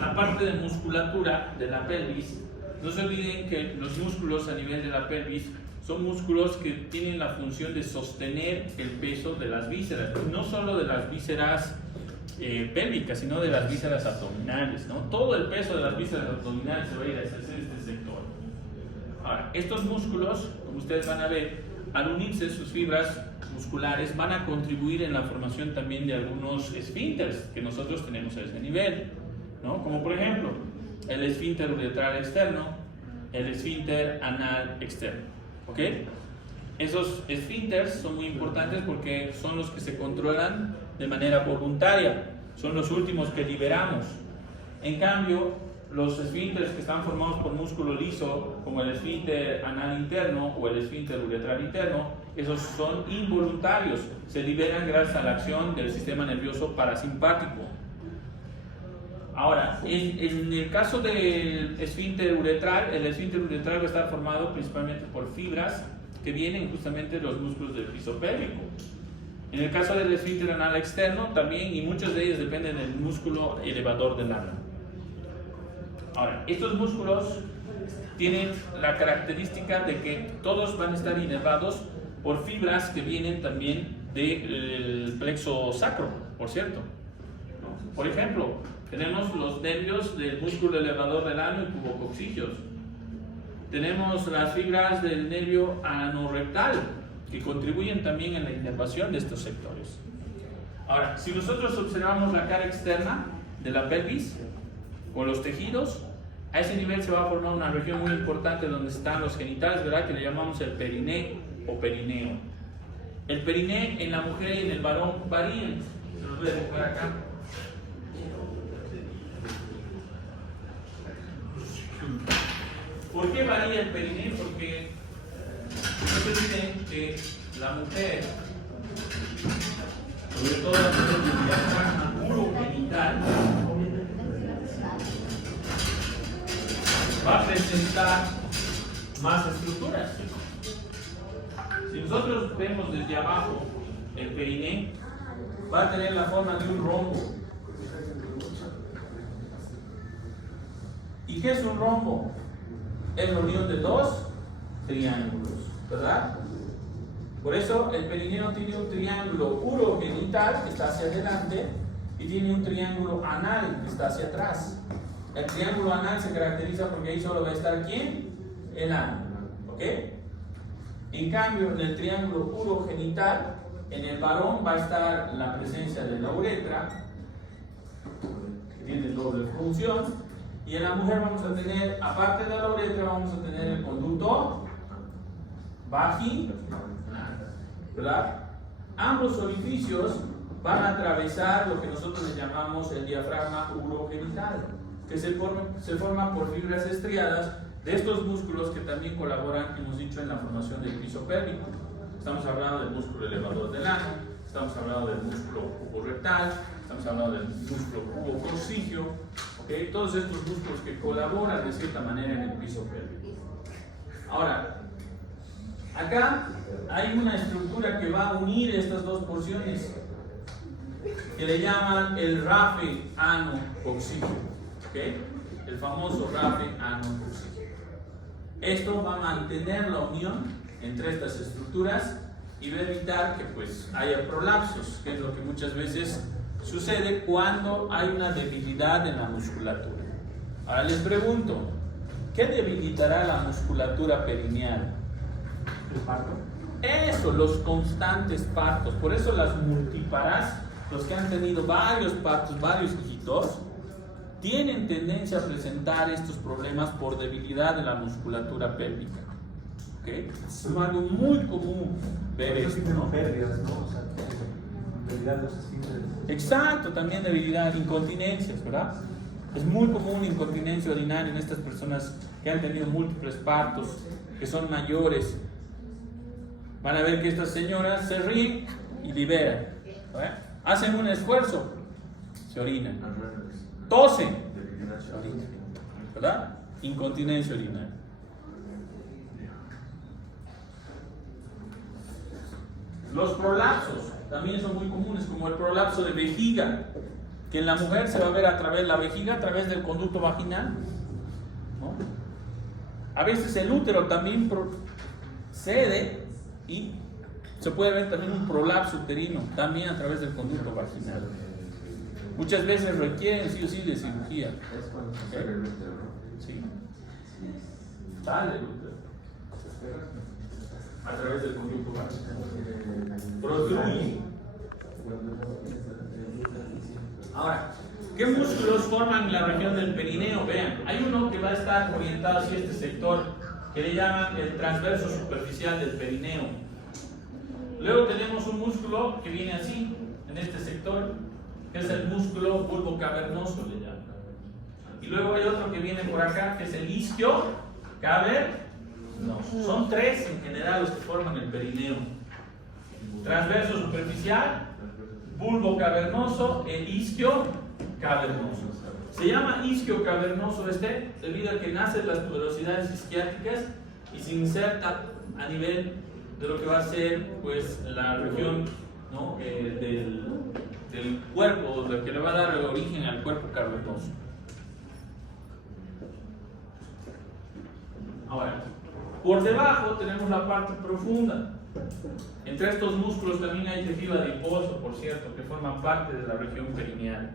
la parte de musculatura de la pelvis, no se olviden que los músculos a nivel de la pelvis son músculos que tienen la función de sostener el peso de las vísceras, no solo de las vísceras pélvicas, sino de las vísceras abdominales, ¿no? Todo el peso de las vísceras abdominales se va a ir a este sector. Ahora, estos músculos, como ustedes van a ver, al unirse sus fibras musculares van a contribuir en la formación también de algunos esfínteres que nosotros tenemos a ese nivel, ¿no? Como por ejemplo, el esfínter uretral externo, el esfínter anal externo, ¿ok? Esos esfínteres son muy importantes porque son los que se controlan de manera voluntaria, son los últimos que liberamos. En cambio, los esfínteres que están formados por músculo liso, como el esfínter anal interno o el esfínter uretral interno, esos son involuntarios, se liberan gracias a la acción del sistema nervioso parasimpático. Ahora, en el caso del esfínter uretral, el esfínter uretral va a estar formado principalmente por fibras que vienen justamente de los músculos del piso pélvico. En el caso del esfínter anal externo también, y muchos de ellos dependen del músculo elevador del ano. Ahora, estos músculos tienen la característica de que todos van a estar inervados por fibras que vienen también del plexo sacro, por cierto. Por ejemplo, tenemos los nervios del músculo elevador del ano y tubococcígeos. Tenemos las fibras del nervio anorrectal, que contribuyen también en la inervación de estos sectores. Ahora, si nosotros observamos la cara externa de la pelvis, con los tejidos, a ese nivel se va a formar una región muy importante donde están los genitales, ¿verdad? Que le llamamos el periné o perineo. El periné en la mujer y en el varón varían. Se los voy a dibujar acá. ¿Por qué varía el periné? Porque no se olviden que la mujer, sobre todo la mujer del diafragma urogenital, va a presentar más estructuras. Si nosotros vemos desde abajo el periné, va a tener la forma de un rombo. ¿Y qué es un rombo? Es la unión de dos triángulos, ¿verdad? Por eso el perineo tiene un triángulo urogenital que está hacia adelante y tiene un triángulo anal que está hacia atrás. El triángulo anal se caracteriza porque ahí solo va a estar ¿quién? El ano, ¿ok? En cambio, en el triángulo urogenital, en el varón va a estar la presencia de la uretra, que tiene doble función, y en la mujer vamos a tener, aparte de la uretra, vamos a tener el conducto vaginal, ¿verdad? Ambos orificios van a atravesar lo que nosotros le llamamos el diafragma urogenital, que se forma por fibras estriadas de estos músculos que también colaboran, hemos dicho, en la formación del piso pélvico. Estamos hablando del músculo elevador del ano, estamos hablando del músculo puborectal, estamos hablando del músculo pubococcígeo, ¿okay? Todos estos músculos que colaboran de cierta manera en el piso pélvico. Ahora, acá hay una estructura que va a unir estas dos porciones, que le llaman el rafe ano-coccígeo, ¿okay? El famoso rafe ano-coccígeo. Esto va a mantener la unión entre estas estructuras y va a evitar que pues haya prolapsos, que es lo que muchas veces sucede cuando hay una debilidad en la musculatura. Ahora les pregunto, ¿qué debilitará la musculatura perineal? ¿El parto? Eso, los constantes partos. Por eso las multíparas, los que han tenido varios partos, varios hijitos, tienen tendencia a presentar estos problemas por debilidad de la musculatura pélvica. ¿Okay? Es algo muy común ver esto, ¿no? Pérdidas, ¿no? O sea, debilidad de los esfínteres. Exacto, también debilidad, incontinencias, ¿verdad? Es muy común incontinencia urinaria en estas personas que han tenido múltiples partos, que son mayores. Van a ver que estas señoras se ríen y liberan, ¿verdad? Hacen un esfuerzo, se orinan. Tosen, se orinan, ¿verdad? Incontinencia urinaria. Los prolapsos también son muy comunes, como el prolapso de vejiga. que en la mujer se va a ver a través de la vejiga, a través del conducto vaginal, ¿no? A veces el útero también cede y se puede ver también un prolapso uterino, también a través del conducto vaginal. Muchas veces requieren sí o sí de cirugía. ¿Okay? Sí. Sale el útero a través del conducto vaginal. Protruye. Ahora, ¿qué músculos forman la región del perineo? Vean, hay uno que va a estar orientado hacia este sector, que le llaman el transverso superficial del perineo. Luego tenemos un músculo que viene así, en este sector, que es el músculo bulbo cavernoso, le llaman. Y luego hay otro que viene por acá, que es el isquio cavernoso. Son tres en general los que forman el perineo: transverso superficial, bulbo cavernoso e isquio cavernoso. Se llama isquio cavernoso debido a que nace de las tuberosidades isquiáticas y se inserta a nivel de lo que va a ser pues la región, ¿no? del cuerpo, lo que le va a dar el origen al cuerpo cavernoso. Ahora, por debajo tenemos la parte profunda. Entre estos músculos también hay tejido adiposo, por cierto, que forman parte de la región perineal.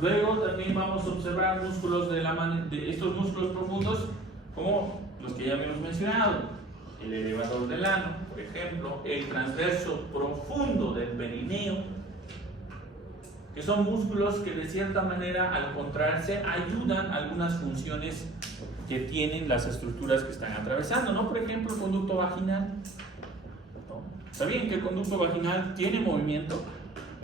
Luego también vamos a observar músculos de estos músculos profundos, como los que ya habíamos mencionado: el elevador del ano, por ejemplo, el transverso profundo del perineo, que son músculos que de cierta manera al contraerse ayudan a algunas funciones que tienen las estructuras que están atravesando, ¿no? Por ejemplo, el conducto vaginal, ¿no? ¿Sabían que el conducto vaginal tiene movimiento?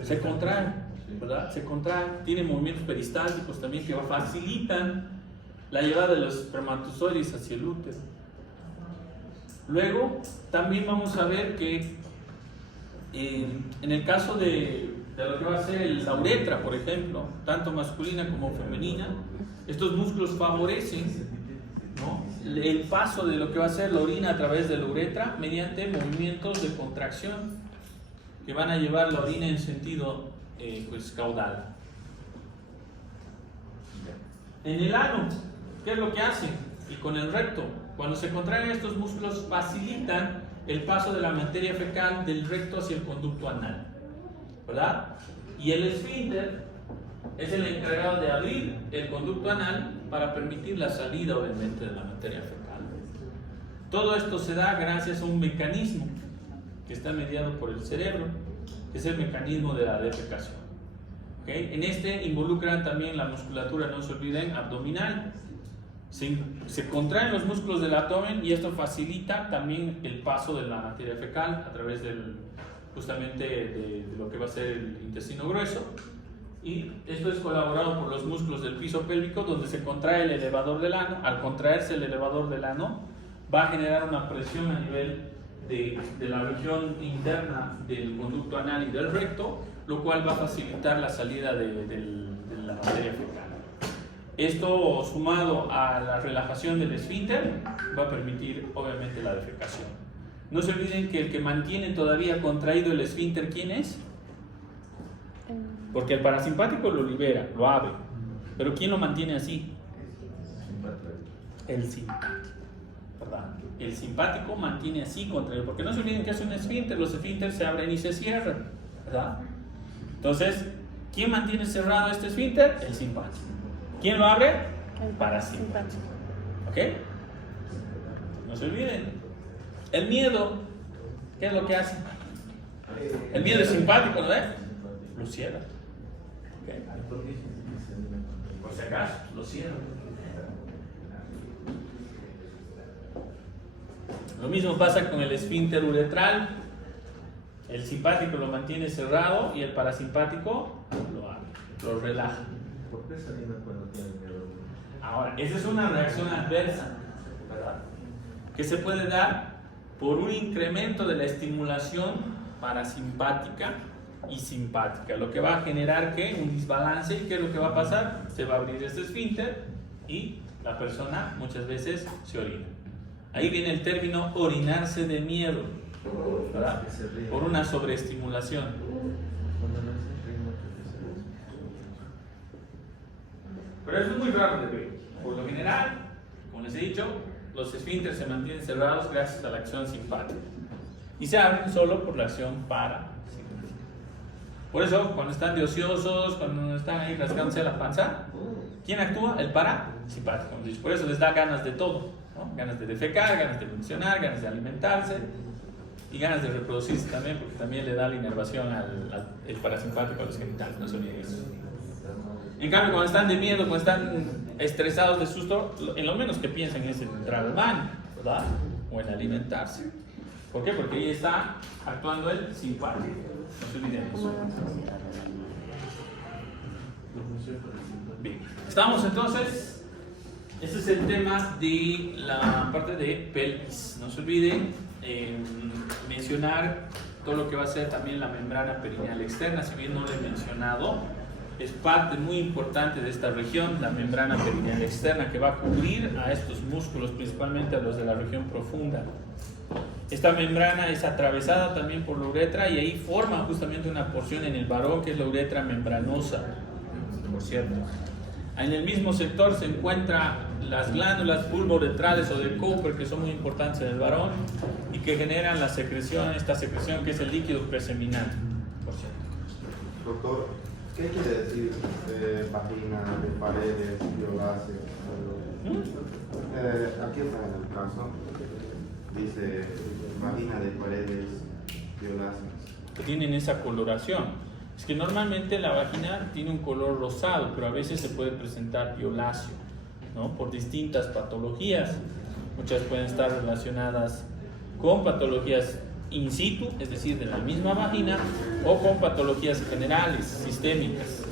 Se contrae, ¿verdad? Se contrae, tiene movimientos peristálticos también que facilitan la llevada de los espermatozoides hacia el útero. Luego, también vamos a ver que en el caso de lo que va a ser la uretra, por ejemplo, tanto masculina como femenina, estos músculos favorecen, ¿no?, el paso de lo que va a ser la orina a través de la uretra mediante movimientos de contracción que van a llevar la orina en sentido pues caudal. En el ano, ¿qué es lo que hacen? Y con el recto, cuando se contraen estos músculos, facilitan el paso de la materia fecal del recto hacia el conducto anal, ¿verdad? Y el esfínter es el encargado de abrir el conducto anal para permitir la salida, obviamente, de la materia fecal. Todo esto se da gracias a un mecanismo que está mediado por el cerebro, que es el mecanismo de la defecación. ¿Okay? En este involucran también la musculatura, no se olviden, abdominal. Se contraen los músculos del abdomen y esto facilita también el paso de la materia fecal a través justamente de lo que va a ser el intestino grueso. Y esto es colaborado por los músculos del piso pélvico, donde se contrae el elevador del ano. Al contraerse el elevador del ano, va a generar una presión a nivel de la región interna del conducto anal y del recto, lo cual va a facilitar la salida de la materia fecal. Esto, sumado a la relajación del esfínter, va a permitir obviamente la defecación. No se olviden que el que mantiene todavía contraído el esfínter, ¿quién es? Porque el parasimpático lo libera, lo abre. Pero ¿quién lo mantiene así? El simpático, ¿verdad? El simpático mantiene así contraído, porque no se olviden que es un esfínter, los esfínteres se abren y se cierran, ¿verdad? Entonces, ¿quién mantiene cerrado este esfínter? El simpático. ¿Quién lo abre? El parasimpático. ¿Ok? No se olviden. El miedo, ¿qué es lo que hace? El miedo es simpático, ¿no ves? Lo cierra. ¿Okay? Por si acaso, lo cierra. Lo mismo pasa con el esfínter uretral. El simpático lo mantiene cerrado y el parasimpático lo abre, lo relaja. ¿Por qué se anima cuando tiene miedo? Ahora, esa es una reacción adversa, ¿verdad?, que se puede dar por un incremento de la estimulación parasimpática y simpática, lo que va a generar ¿qué? Un desbalance. ¿Y qué es lo que va a pasar? Se va a abrir este esfínter y la persona muchas veces se orina. Ahí viene el término orinarse de miedo, ¿verdad? Por una sobreestimulación. Cuando no es el ritmo que se Pero eso es muy raro de ver. Por lo general, como les he dicho, los esfínteres se mantienen cerrados gracias a la acción simpática y se abren solo por la acción parasimpática. Por eso, cuando están de ociosos, cuando están ahí rascándose la panza, ¿quién actúa? El parasimpático. Por eso les da ganas de todo, ¿no? Ganas de defecar, ganas de funcionar, ganas de alimentarse y ganas de reproducirse también, porque también le da la inervación el parasimpático a los genitales, no se olviden eso. En cambio, cuando están de miedo, cuando están estresados de susto, en lo menos que piensan es en entrar al baño, ¿verdad? O en alimentarse. ¿Por qué? Porque ahí está actuando el simpático. No se olviden eso. Bien, estamos entonces. Este es el tema de la parte de pelvis. No se olviden mencionar todo lo que va a ser también la membrana perineal externa. Si bien no lo he mencionado, es parte muy importante de esta región, la membrana perineal externa, que va a cubrir a estos músculos, principalmente a los de la región profunda. Esta membrana es atravesada también por la uretra y ahí forma justamente una porción en el varón que es la uretra membranosa, por cierto. En el mismo sector se encuentran las glándulas pulvouretrales o de Cooper, que son muy importantes en el varón y que generan la secreción, esta secreción que es el líquido preseminal, por cierto. Doctor, ¿qué quiere decir vagina de paredes, violáceas? Aquí está en el caso, dice vagina de paredes, violáceas. Que tienen esa coloración. Es que normalmente la vagina tiene un color rosado, pero a veces se puede presentar violáceo, ¿no? Por distintas patologías. Muchas pueden estar relacionadas con patologías in situ, es decir, de la misma vagina, o con patologías generales, sistémicas.